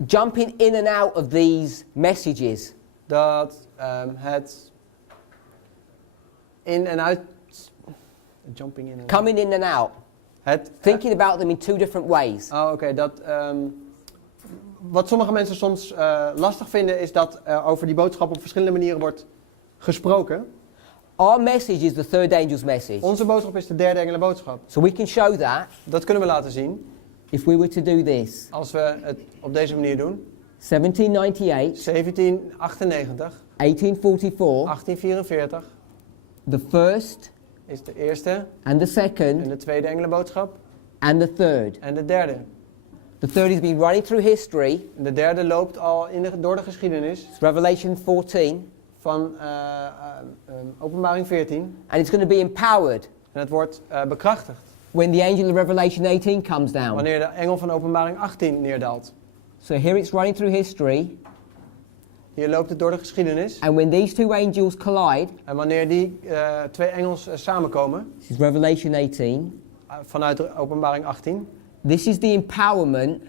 jumping in and out of these messages. dat het in en uit, jumping in en Coming in and out, het thinking about them in two different ways. oké, wat sommige mensen soms lastig vinden is dat over die boodschap op verschillende manieren wordt gesproken. Our message is the third angel's message. Onze boodschap is de derde engelenboodschap. So we can show that Dat kunnen we laten zien if we were to do this. als we het op deze manier doen. 1798, 1798, 1844, 1844 the first is de eerste and the en second de tweede engelenboodschap and the third. en de derde. The third has been running through history. En de derde loopt al door de geschiedenis It's Revelation 14, van Openbaring 14 and it's going to be empowered en het wordt bekrachtigd when the angel of Revelation 18 comes down. wanneer de engel van Openbaring 18 neerdaalt. So here it's running through history, Hier loopt het door de geschiedenis and when these two angels collide, en wanneer die twee engels samenkomen this is Revelation 18, vanuit de Openbaring 18, this is the empowerment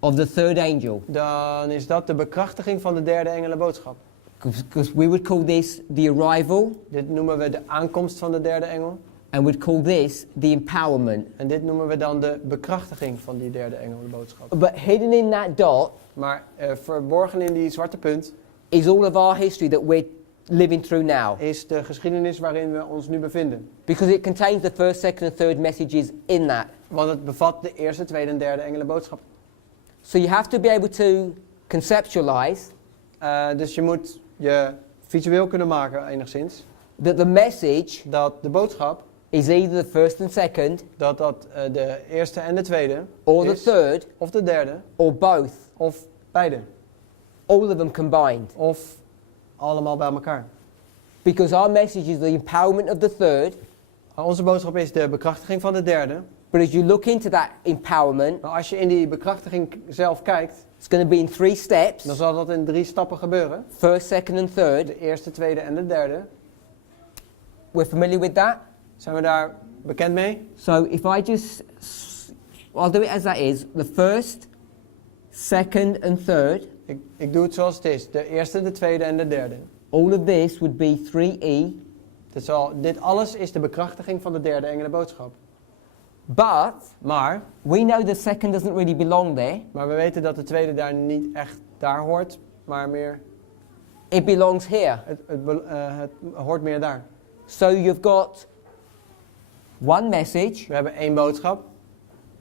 of the third angel. dan is dat de bekrachtiging van de derde engelenboodschap. Because we would call this the arrival, Dit noemen we de aankomst van de derde engel. and we'd call this the empowerment. En dit noemen we dan de bekrachtiging van die derde engelenboodschap. But hidden in that dot Maar verborgen in die zwarte punt is all of our history that we're living through now. is de geschiedenis waarin we ons nu bevinden. Because it contains the first, second and third messages in that. Want het bevat de eerste, tweede en derde engelenboodschap. So you have to be able to conceptualize Dus je moet je visueel kunnen maken enigszins. that the message Dat de boodschap, is either the first and second, dat de eerste en de tweede or the is, third, of de derde, or both. of beide. All of them combined. Of allemaal bij elkaar. Because our message is the empowerment of the third. Onze boodschap is de bekrachtiging van de derde. But as you look into that empowerment, Maar als je in die bekrachtiging zelf kijkt, it's going to be in 3 steps. dan zal dat in 3 stappen gebeuren. First, second and third. De eerste, tweede en de derde. We're familiar with that? Zijn we daar bekend mee? So if I just, I'll do it as that is. The first, second and third. Ik doe het zoals het is. De eerste, de tweede en de derde. All of this would be 3E. Dit alles is de bekrachtiging van de derde engelenboodschap. But Maar we know the second doesn't really belong there. we weten dat de tweede daar niet echt daar hoort, maar meer, It belongs here. het hoort meer daar. So you've got one message, We hebben één boodschap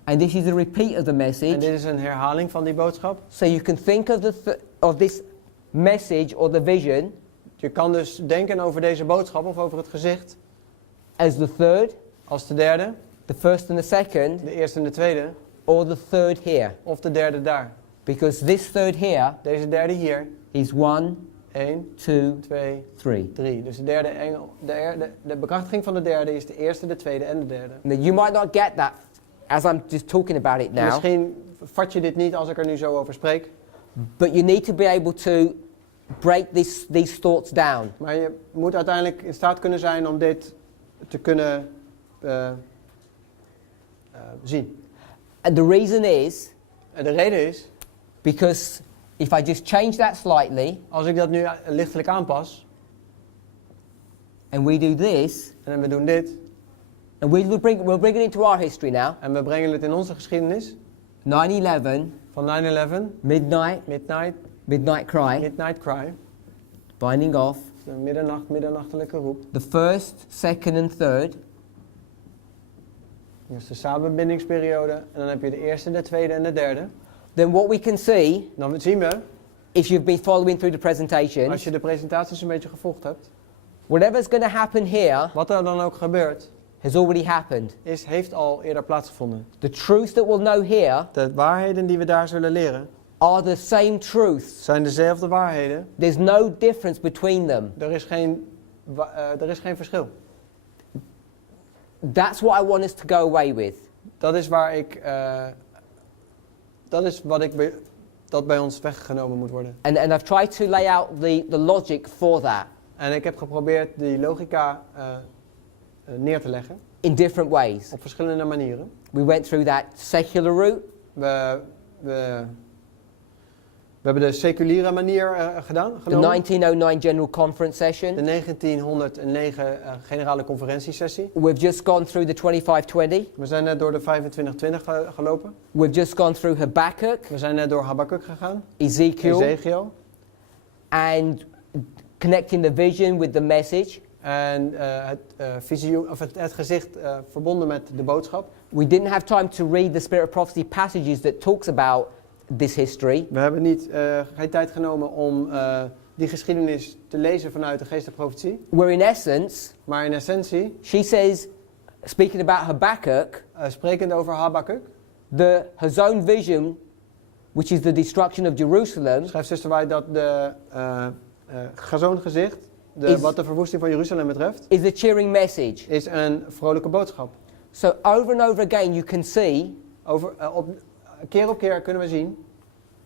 and this is a repeat of the en message. dit is een herhaling van die boodschap. So you can think of of this message or the vision Je kan dus denken over deze boodschap of over het gezicht as the third, als de derde, the first and the second, de eerste en de tweede, or the third here. of de derde daar. Because this third here Deze derde hier, is 1, 1, 2, 2, 3. 3. Dus de derde engel, de bekrachtiging van de derde is de eerste, de tweede en de derde. Now you might not get that as I'm just talking about it now, Misschien vat je dit niet als ik er nu zo over spreek, but you need to be able to break these thoughts down. maar je moet uiteindelijk in staat kunnen zijn om dit te kunnen zien. And the reason is En de reden is, because if I just change that slightly als ik dat nu lichtelijk aanpas and we do this, en we doen dit and we'll bring it into our history now. en we brengen het in onze geschiedenis 9/11, van 9/11, midnight cry, Midnight Cry, binding off, de middernachtelijke roep. the first, second and third, Dus de samenbindingsperiode en dan heb je de eerste, de tweede en de derde. then what we can see, Dan zien we, if you've been following through the presentation, als je de presentaties een beetje gevolgd hebt, whatever's going to happen here wat er dan ook gebeurt, has already happened. heeft al eerder plaatsgevonden. The truths that we'll know here De waarheden die we daar zullen leren, are the same truths. zijn dezelfde waarheden. There's no difference between them. Er is geen verschil. That's what I want us to go away with. Dat is waar dat bij ons weggenomen moet worden. And I've tried to lay out the logic for that En ik heb geprobeerd die logica neer te leggen in different ways. op verschillende manieren. We went through that secular route. We hebben de seculiere manier gedaan. The 1909 General Conference De session. 1909 generale conferentiesessie. We've just gone through the 2520. We zijn net door de 2520 gelopen. We've just gone through Habakkuk, We zijn net door Habakkuk gegaan. Ezekiel, and connecting the vision with the message. En het gezicht verbonden met de boodschap. We didn't have time to read the Spirit of Prophecy passages that talks about this history. We hebben geen tijd genomen om die geschiedenis te lezen vanuit de geest der profetie. Where in essence, Maar in essentie, she says, speaking about Habakkuk, sprekend over Habakkuk, her own vision, which is the destruction of Jerusalem, schrijft zuster White dat de zo'n gezicht, wat de verwoesting van Jeruzalem betreft, is a cheering message. is een vrolijke boodschap. So over and over again you can see, Keer op keer kunnen we zien,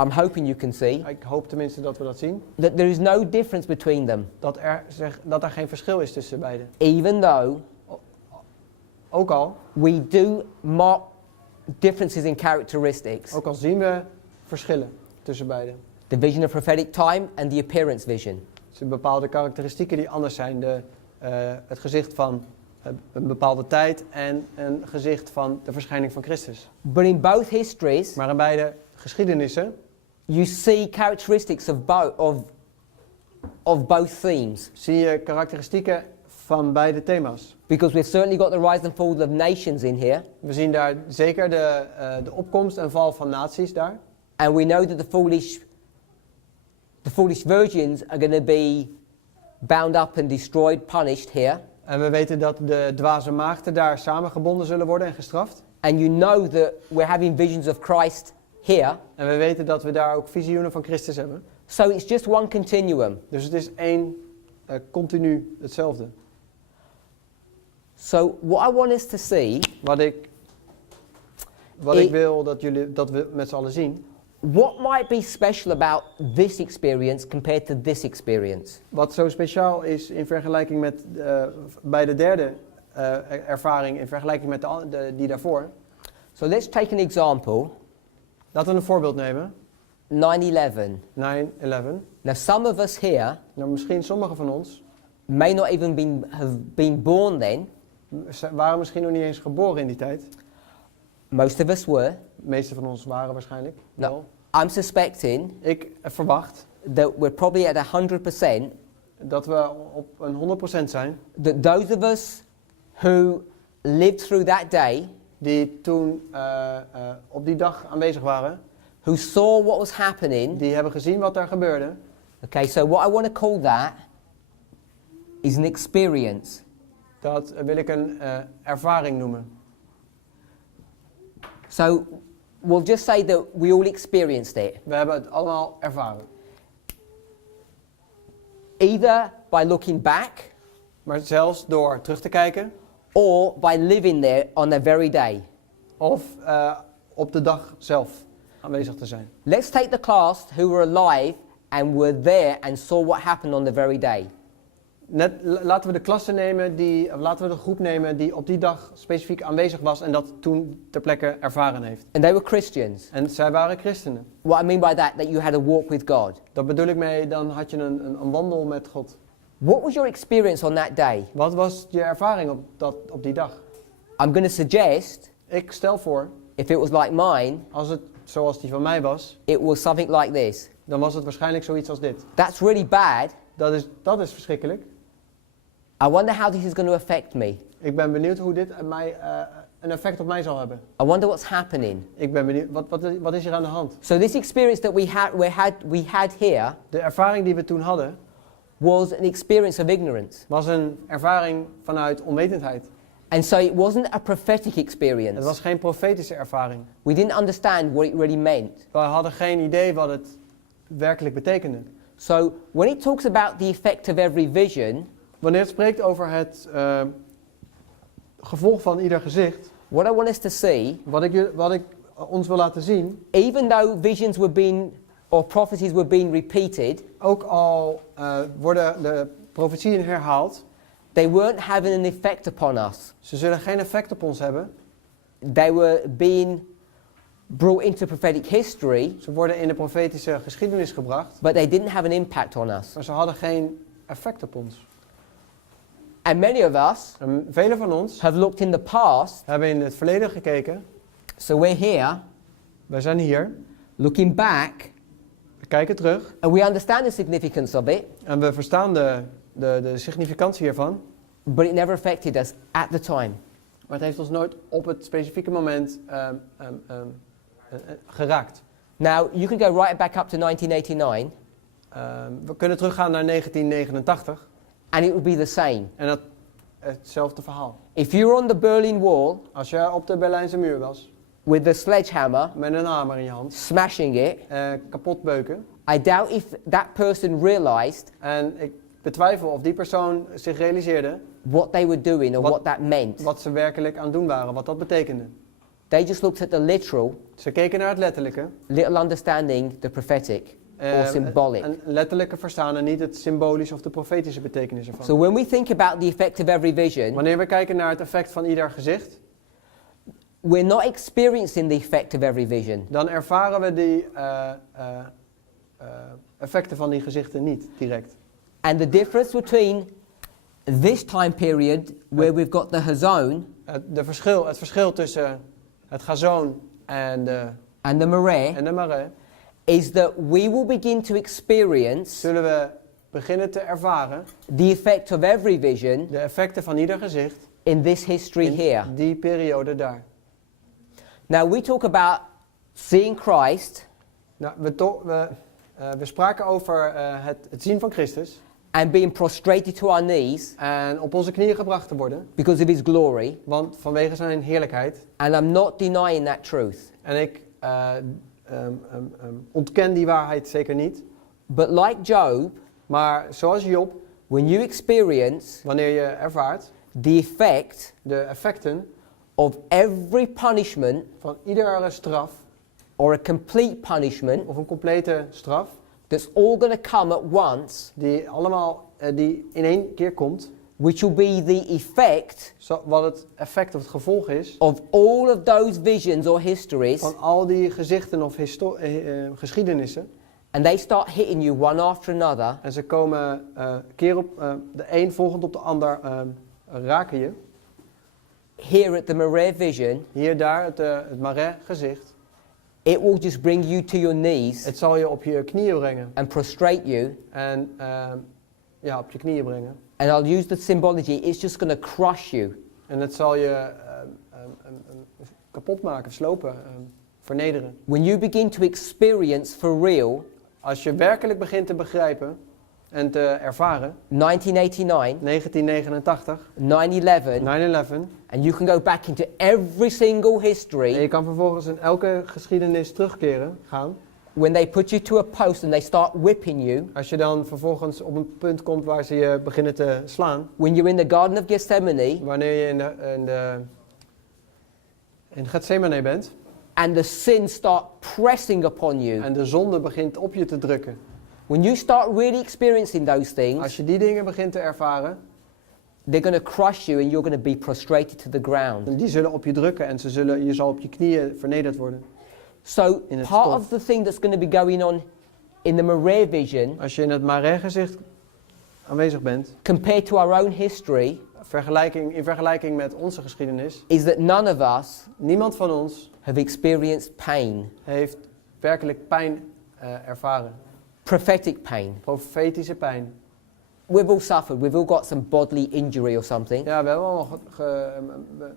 I'm hoping you can see, ik hoop tenminste dat we dat zien, that there is no difference between them. dat er geen verschil is tussen beiden. Even though Ook al we do mark differences in characteristics. zien we verschillen tussen beiden. The vision of prophetic time and the appearance vision. Er zijn bepaalde karakteristieken die anders zijn. Het gezicht van een bepaalde tijd en een gezicht van de verschijning van Christus. But in both histories, Maar in beide geschiedenissen you see characteristics of both themes. zie je karakteristieken van beide thema's. Because we've certainly got the rise and fall of nations in here. We zien daar zeker de opkomst en val van naties daar. And we know that the foolish virgins are going to be bound up and destroyed, punished here. En we weten dat de dwaze maagden daar samengebonden zullen worden en gestraft. And you know that we're having visions of Christ here. En we weten dat we daar ook visioenen van Christus hebben. So it's just one continuum. Dus het is één continu hetzelfde. So what I want us to see, Wat ik wil dat we met z'n allen zien. what might be special about this experience compared to this experience? Wat zo speciaal is in vergelijking met bij de derde ervaring, in vergelijking met die daarvoor. So let's take an example. Laten we een voorbeeld nemen. 9/11. 9/11. Now some of us here Nou, misschien sommigen van ons may not even have been born then. waren misschien nog niet eens geboren in die tijd. Most of us were. De meeste van ons waren waarschijnlijk No, wel. I'm suspecting Ik verwacht that we're probably at 100%. dat we op een 100% zijn. That those of us who lived through that day, Die toen op die dag aanwezig waren. who saw what was happening. Die hebben gezien wat daar gebeurde. Okay, so what I want to call that is an experience. Dat wil ik een ervaring noemen. So we'll just say that we all experienced it. We hebben het allemaal ervaren. Either by looking back Maar zelfs door terug te kijken or by living there on that very day. of op de dag zelf aanwezig te zijn. Let's take the class who were alive and were there and saw what happened on the very day. Laten we de klasse nemen laten we de groep nemen die op die dag specifiek aanwezig was en dat toen ter plekke ervaren heeft. And they were Christians. En zij waren christenen. What I mean by that you had a walk with God. Dat bedoel ik mee, dan had je een wandel met God. What was your experience on that day? Wat was je ervaring op die dag? I'm going to suggest, Ik stel voor, if it was like mine, als het zoals die van mij was, it was something like this. dan was het waarschijnlijk zoiets als dit. That's really bad. Dat is verschrikkelijk. I wonder how this is going to affect me. Ik ben benieuwd hoe dit een effect op mij zal hebben. I wonder what's happening. Ik ben benieuwd, wat is hier aan de hand? So this experience that we had here De ervaring die we toen hadden, was an experience of ignorance. was een ervaring vanuit onwetendheid. And so it wasn't a prophetic Het experience. was geen profetische ervaring. We didn't understand what it really meant. We hadden geen idee wat het werkelijk betekende. So when it talks about the effect of every vision, Wanneer het spreekt over het gevolg van ieder gezicht, what I want us to see, wat ik ons wil laten zien, even though visions were being, or prophecies were being repeated, ook al worden de profetieën herhaald, they weren't having an effect upon us. ze zullen geen effect op ons hebben. They were being brought into prophetic history, Ze worden in de profetische geschiedenis gebracht, but they didn't have an impact on us. maar ze hadden geen effect op ons. And many of us En velen van ons have looked in the past, hebben in het verleden gekeken. so we're here, Wij zijn hier, looking back, we kijken terug and we understand the significance of it, en we verstaan de significantie hiervan. but it never affected us at the time. Maar het heeft ons nooit op het specifieke moment geraakt. Now, you can go right back up to 1989, We kunnen teruggaan naar 1989 and it would be the same. en hetzelfde verhaal. If you were on the Berlin Wall Als je op de Berlijnse muur was, with the sledgehammer, met een hamer in je hand, smashing it, kapot beuken. I doubt if that person realized En ik betwijfel of die persoon zich realiseerde what they were doing or what that meant. wat ze werkelijk aan het doen waren, wat dat betekende. They just looked at the literal, Ze keken naar het letterlijke. little understanding the prophetic or symbolic. Een letterlijke verstaan en niet het symbolische of de profetische betekenis ervan. So when we think about the effect of every vision, Wanneer we kijken naar het effect van ieder gezicht, we're not experiencing the effect of every vision. dan ervaren we die effecten van die gezichten niet direct. And the difference between this time period where we've got the hazon Het verschil tussen het gazoon en and the mareh de maré, is that we will begin to experience zullen we beginnen te ervaren the effect of every vision de effecten van ieder gezicht in this history in here. die periode daar. Now we talk about seeing Christ Nou, we spraken over het zien van Christus and being prostrated to our knees en op onze knieën gebracht te worden, because of his glory, want vanwege zijn heerlijkheid. and I'm not denying that truth. En ik ontken die waarheid zeker niet. But like Job, Maar zoals Job, when you experience wanneer je ervaart the effect de effecten of every punishment van iedere straf or a complete punishment of een complete straf, that's all going to come at once, die in één keer komt, which will be the effect wat het effect of het gevolg is of all of those visions or histories, van al die gezichten of geschiedenissen. and they start hitting you one after another, En ze komen keer op de een volgend op de ander raken je. here at the Mareh vision, Hier, daar, het Mareh gezicht. it will just bring you to your knees Het zal je op je knieën brengen. and prostrate you. En op je knieën brengen. And I'll use the symbology, it's just going to crush you. En het zal je kapot maken, slopen, vernederen. When you begin to experience for real Als je werkelijk begint te begrijpen en te ervaren. 1989, 1989, 9/11, 9/11. and you can go back into every single En history. je kan vervolgens in elke geschiedenis gaan. When they put you to a post and they start whipping you. Als je dan vervolgens op een punt komt waar ze je beginnen te slaan. When you're in the Garden of Gethsemane. Wanneer je in Gethsemane bent. And the sin start pressing upon you. En de zonde begint op je te drukken. When you start really experiencing those things. Als je die dingen begint te ervaren. They're going to crush you and you're going to be prostrated to the ground. Die zullen op je drukken en je zal op je knieën vernederd worden. So part of the thing that's going to be going on in the Maré vision. Als je in het Maré gezicht aanwezig bent. Compared to our own history. In vergelijking met onze geschiedenis. Is that none of us. Niemand van ons. Have experienced pain. Heeft werkelijk pijn ervaren. Prophetic pain. Profetische pijn. We've all suffered. We've all got some bodily injury or something. Ja,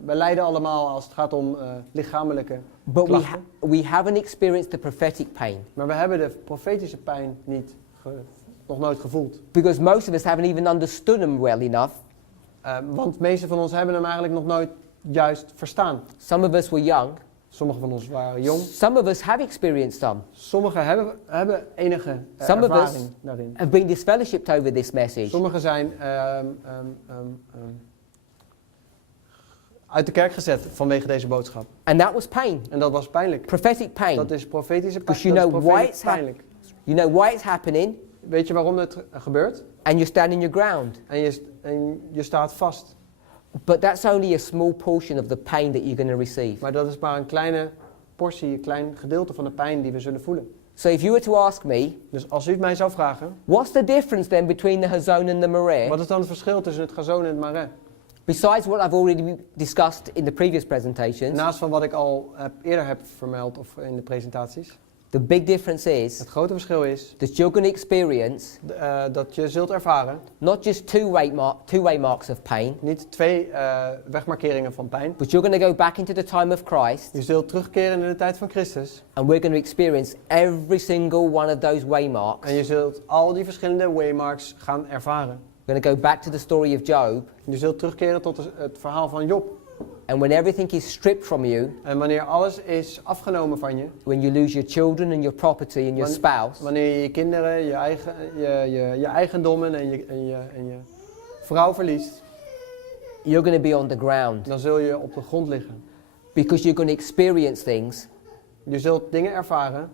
we lijden allemaal als het gaat om lichamelijke klachten. But we haven't experienced the prophetic pain. Maar we hebben de profetische pijn nog nooit gevoeld. Because most of us haven't even understood them well enough. Want de meeste van ons hebben hem eigenlijk nog nooit juist verstaan. Some of us were young. Sommigen van ons waren jong. Some of us have experienced some. Sommigen hebben enige ervaring daarin. Have been disfellowshipped over this message. Sommigen zijn uit de kerk gezet vanwege deze boodschap. And that was pain. En dat was pijnlijk. Prophetic pain. Dat is profetische pijn. Because you know why it's happening. Weet je waarom het gebeurt? And you stand in your ground. En je staat vast. But that's only a small portion of the pain that you're going to receive. Maar dat is maar een kleine portie, een klein gedeelte van de pijn die we zullen voelen. So if you were to ask me, dus als u het mij zou vragen, what's the difference then between the Hazon and the Maré? Wat is dan het verschil tussen het Hazon en het Maré? Besides what I've already discussed in the previous presentations. Naast van wat ik al eerder heb vermeld of in de presentaties. The big difference is. Het grote verschil is. That you're going to experience. Dat je zult ervaren. Not just two-way marks of pain. Niet twee wegmarkeringen van pijn. But you're going to go back into the time of Christ. Je zult terugkeren in de tijd van Christus. And we're going to experience every single one of those waymarks. En je zult al die verschillende waymarks gaan ervaren. We're going to go back to the story of Job. Je zult terugkeren tot het verhaal van Job. And when everything is stripped from you. En wanneer alles is afgenomen van je. When you lose your children and your property and your spouse. Wanneer je je kinderen, je eigendommen en je vrouw verliest. You're going to be on the ground. Dan zul je op de grond liggen. Because you're going to experience things. Je zult dingen ervaren.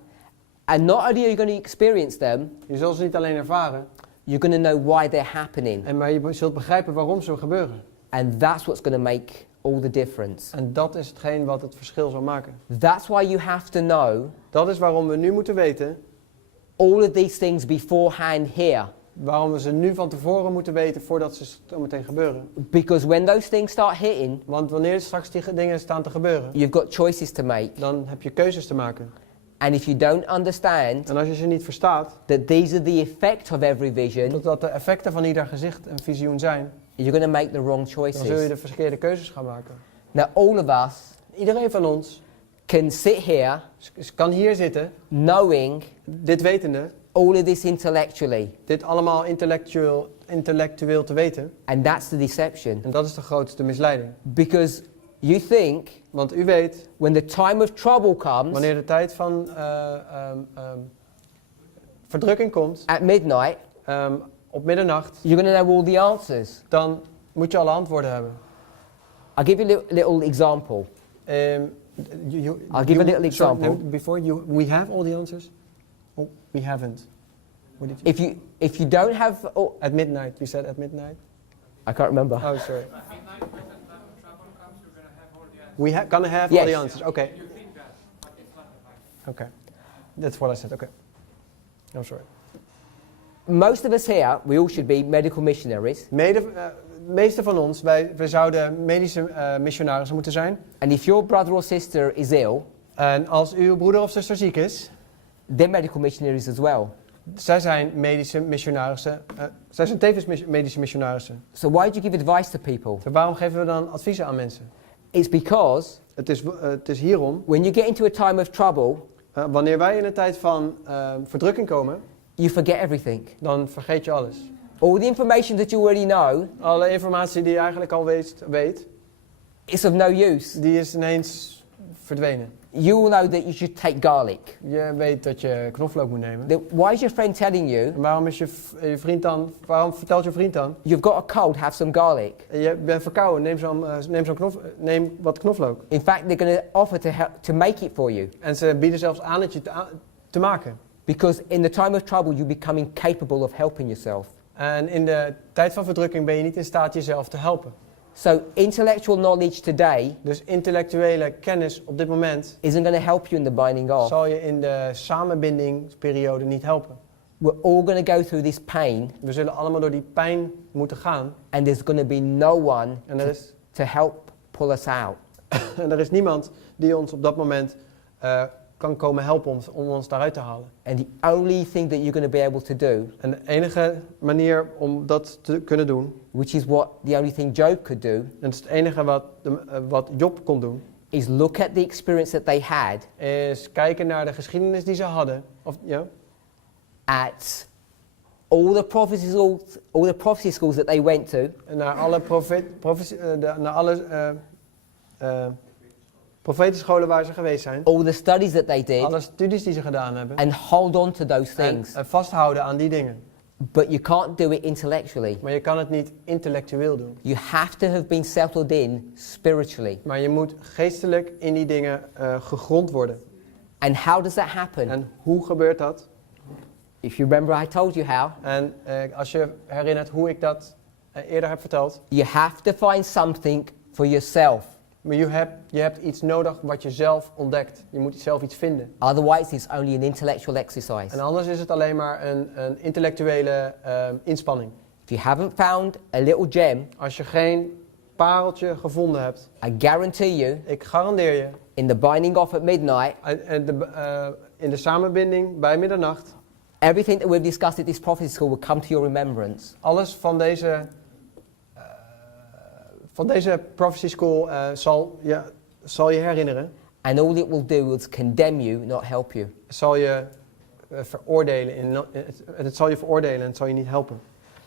And not only are you going to experience them. Je zult ze niet alleen ervaren. You're going to know why they're happening. Maar je zult begrijpen waarom ze gebeuren. And that's what's going to make all the difference. En dat is hetgeen wat het verschil zal maken. That's why you have to know. Dat is waarom we nu moeten weten. All of these things beforehand here. Waarom we ze nu van tevoren moeten weten voordat ze zo meteen gebeuren. Because when those things start hitting. Want wanneer straks die dingen staan te gebeuren. You've got choices to make. Dan heb je keuzes te maken. And if you don't understand. En als je ze niet verstaat. That these are the effects of every vision. Dat de effecten van ieder gezicht en visioen zijn. You're going to make the wrong choices. Dan zul je de verkeerde keuzes gaan maken. Now all of us. Iedereen van ons. Can sit here. Kan hier zitten. Knowing. Dit wetende. All of this intellectually. Dit allemaal intellectueel te weten. And that's the deception. En dat is de grootste misleiding. Because you think. Want u weet. When the time of trouble comes. Wanneer de tijd van verdrukking komt. At midnight. Op middernacht. You're going to know all the answers. Dan moet je alle antwoorden hebben. I'll give you a little example. I'll give a little example. No, we have all the answers. Oh, we haven't. What did you? If you don't have. At midnight. You said at midnight. I can't remember. Oh, sorry. We gonna have all the answers. Okay. Okay. That's what I said. Okay. I'm sorry. Most of us here, we all should be medical missionaries. Meeste van ons, wij zouden medische missionarissen moeten zijn. And if your brother or sister is ill. En als uw broeder of zuster ziek is. They're medical missionaries as well. Zij zijn medische missionarissen. Zij zijn tevens medische missionarissen. So why do you give advice to people? Dus waarom geven we dan adviezen aan mensen? It's because. Het is hierom. When you get into a time of trouble. Wanneer wij in een tijd van verdrukking komen. you forget everything. dan vergeet je alles. All the information that you already know Alle informatie die je eigenlijk al weet, is of no use. die is ineens verdwenen. You will know that you should take garlic. Je weet dat je knoflook moet nemen. Why is your friend telling you, En waarom vertelt je vriend dan? you've got a cold, have some garlic? Je bent verkouden, neem wat knoflook. In fact, they're going to offer to make it for you. En ze bieden zelfs aan het je te maken. Because in the time of trouble, you become incapable of helping yourself. En in de tijd van verdrukking ben je niet in staat jezelf te helpen. So intellectual knowledge today Dus intellectuele kennis op dit moment isn't going to help you in the binding off. zal je in de samenbindingsperiode niet helpen. We're all going to go through this pain, We zullen allemaal door die pijn moeten gaan. and there's going to be no one En to help pull us out. er is niemand die ons op dat moment kan komen helpen om ons daaruit te halen. And the only thing that you're going to be able to do, En de enige manier om dat te kunnen doen, which is what the only thing Job could do, en het is het enige wat Job kon doen, is look at the experience that they had is kijken naar de geschiedenis die ze hadden. at all the prophecy schools that they went to, En naar alle profetenscholen waar ze geweest zijn. all the studies that they did, Alle studies die ze gedaan hebben. and hold on to those things. En vasthouden aan die dingen. But you can't do it intellectually. Maar je kan het niet intellectueel doen. You have to have been settled in spiritually. Maar je moet geestelijk in die dingen gegrond worden. And how does that happen? En hoe gebeurt dat? If you remember, I told you how. En als je herinnert hoe ik dat eerder heb verteld. You have to find something for yourself. Maar je hebt iets nodig wat je zelf ontdekt. Je moet zelf iets vinden. Otherwise, it's only an intellectual exercise. En anders is het alleen maar een intellectuele inspanning. If you haven't found a little gem, Als je geen pareltje gevonden hebt, I guarantee you, ik garandeer je, in the binding off at midnight, in de samenbinding bij middernacht, everything that we've discussed at this prophecy school will come to your remembrance. alles van deze prophecy school zal je herinneren. And all it will do is condemn you, not help you. Zal je veroordelen. Het zal je veroordelen en het zal je niet helpen.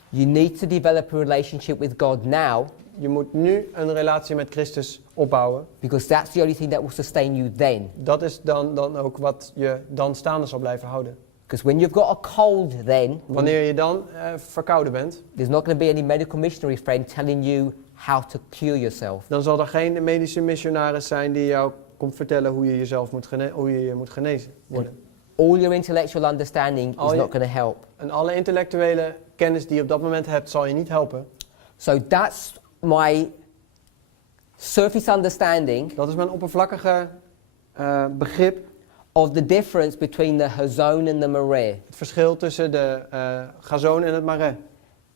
You need to develop a relationship with God now, Je moet nu een relatie met Christus opbouwen. because that's the only thing that will sustain you then. Dat is dan ook wat je dan staande zal blijven houden. Because when you've got a cold then, Wanneer je dan verkouden bent, there's not going to be any medical missionary friend telling you how to cure yourself. dan zal er geen medische missionaris zijn die jou komt vertellen hoe je jezelf moet genezen worden. All your intellectual understanding is not going to help. En alle intellectuele kennis die je op dat moment hebt, zal je niet helpen. So that's my surface understanding Dat is mijn oppervlakkige begrip. of the difference between the Hazon and the Mareh. Het verschil tussen de Gazon en het Mareh.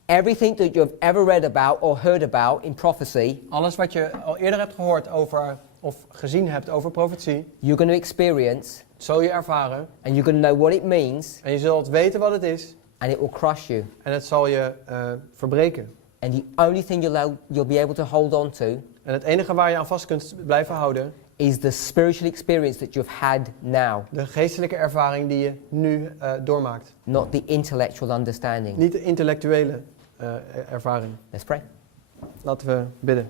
Everything that you've ever read about or heard about in prophecy, Alles wat je al eerder hebt gehoord over of gezien hebt over profetie, you're going to experience, zul je ervaren. and you're going to know what it means, En je zult weten wat het is. and it will crush you. En het zal je verbreken. And the only thing you'll be able to hold on to En het enige waar je aan vast kunt blijven houden, is the spiritual experience that you've had now, de geestelijke ervaring die je nu doormaakt. not the intellectual understanding. Niet de intellectuele ervaring. Let's pray. Laten we bidden.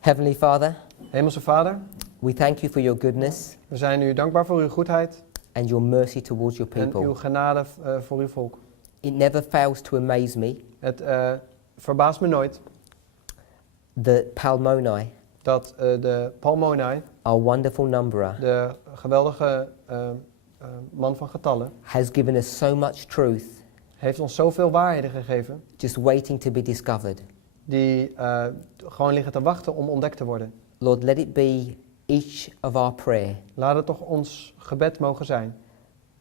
Heavenly Father, Hemelse Vader, we thank you for your goodness we zijn u dankbaar voor uw goedheid and your mercy towards your en uw people. genade voor uw volk. It never fails to amaze me Het verbaast me nooit that Palmoni, dat de Palmonai, our wonderful numberer, de geweldige man van getallen, has given us so much truth heeft ons zoveel waarheden gegeven just waiting to be discovered. die gewoon liggen te wachten om ontdekt te worden. Lord, let it be each of our prayer Laat het toch ons gebed mogen zijn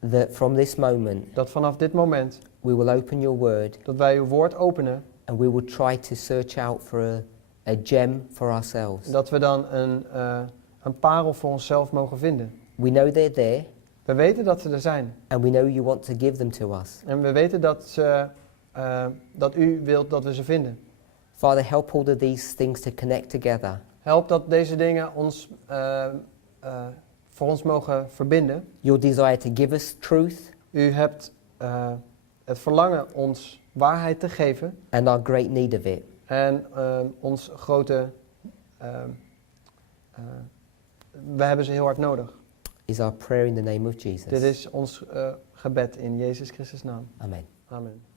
that from this moment dat vanaf dit moment we will open your word dat wij uw woord openen and we will try to search out for a gem for ourselves. dat we dan een parel voor onszelf mogen vinden. We know they're there We weten dat ze er zijn and we know you want to give them to us. en we weten dat u wilt dat we ze vinden. Father, help all of these things to connect together Help dat deze dingen ons, voor ons mogen verbinden. Your desire to give us truth. U hebt het verlangen ons waarheid te geven. And our great need of it. En ons grote... we hebben ze heel hard nodig. Is our prayer in the name of Jesus. Dit is ons gebed in Jezus Christus' naam. Amen. Amen.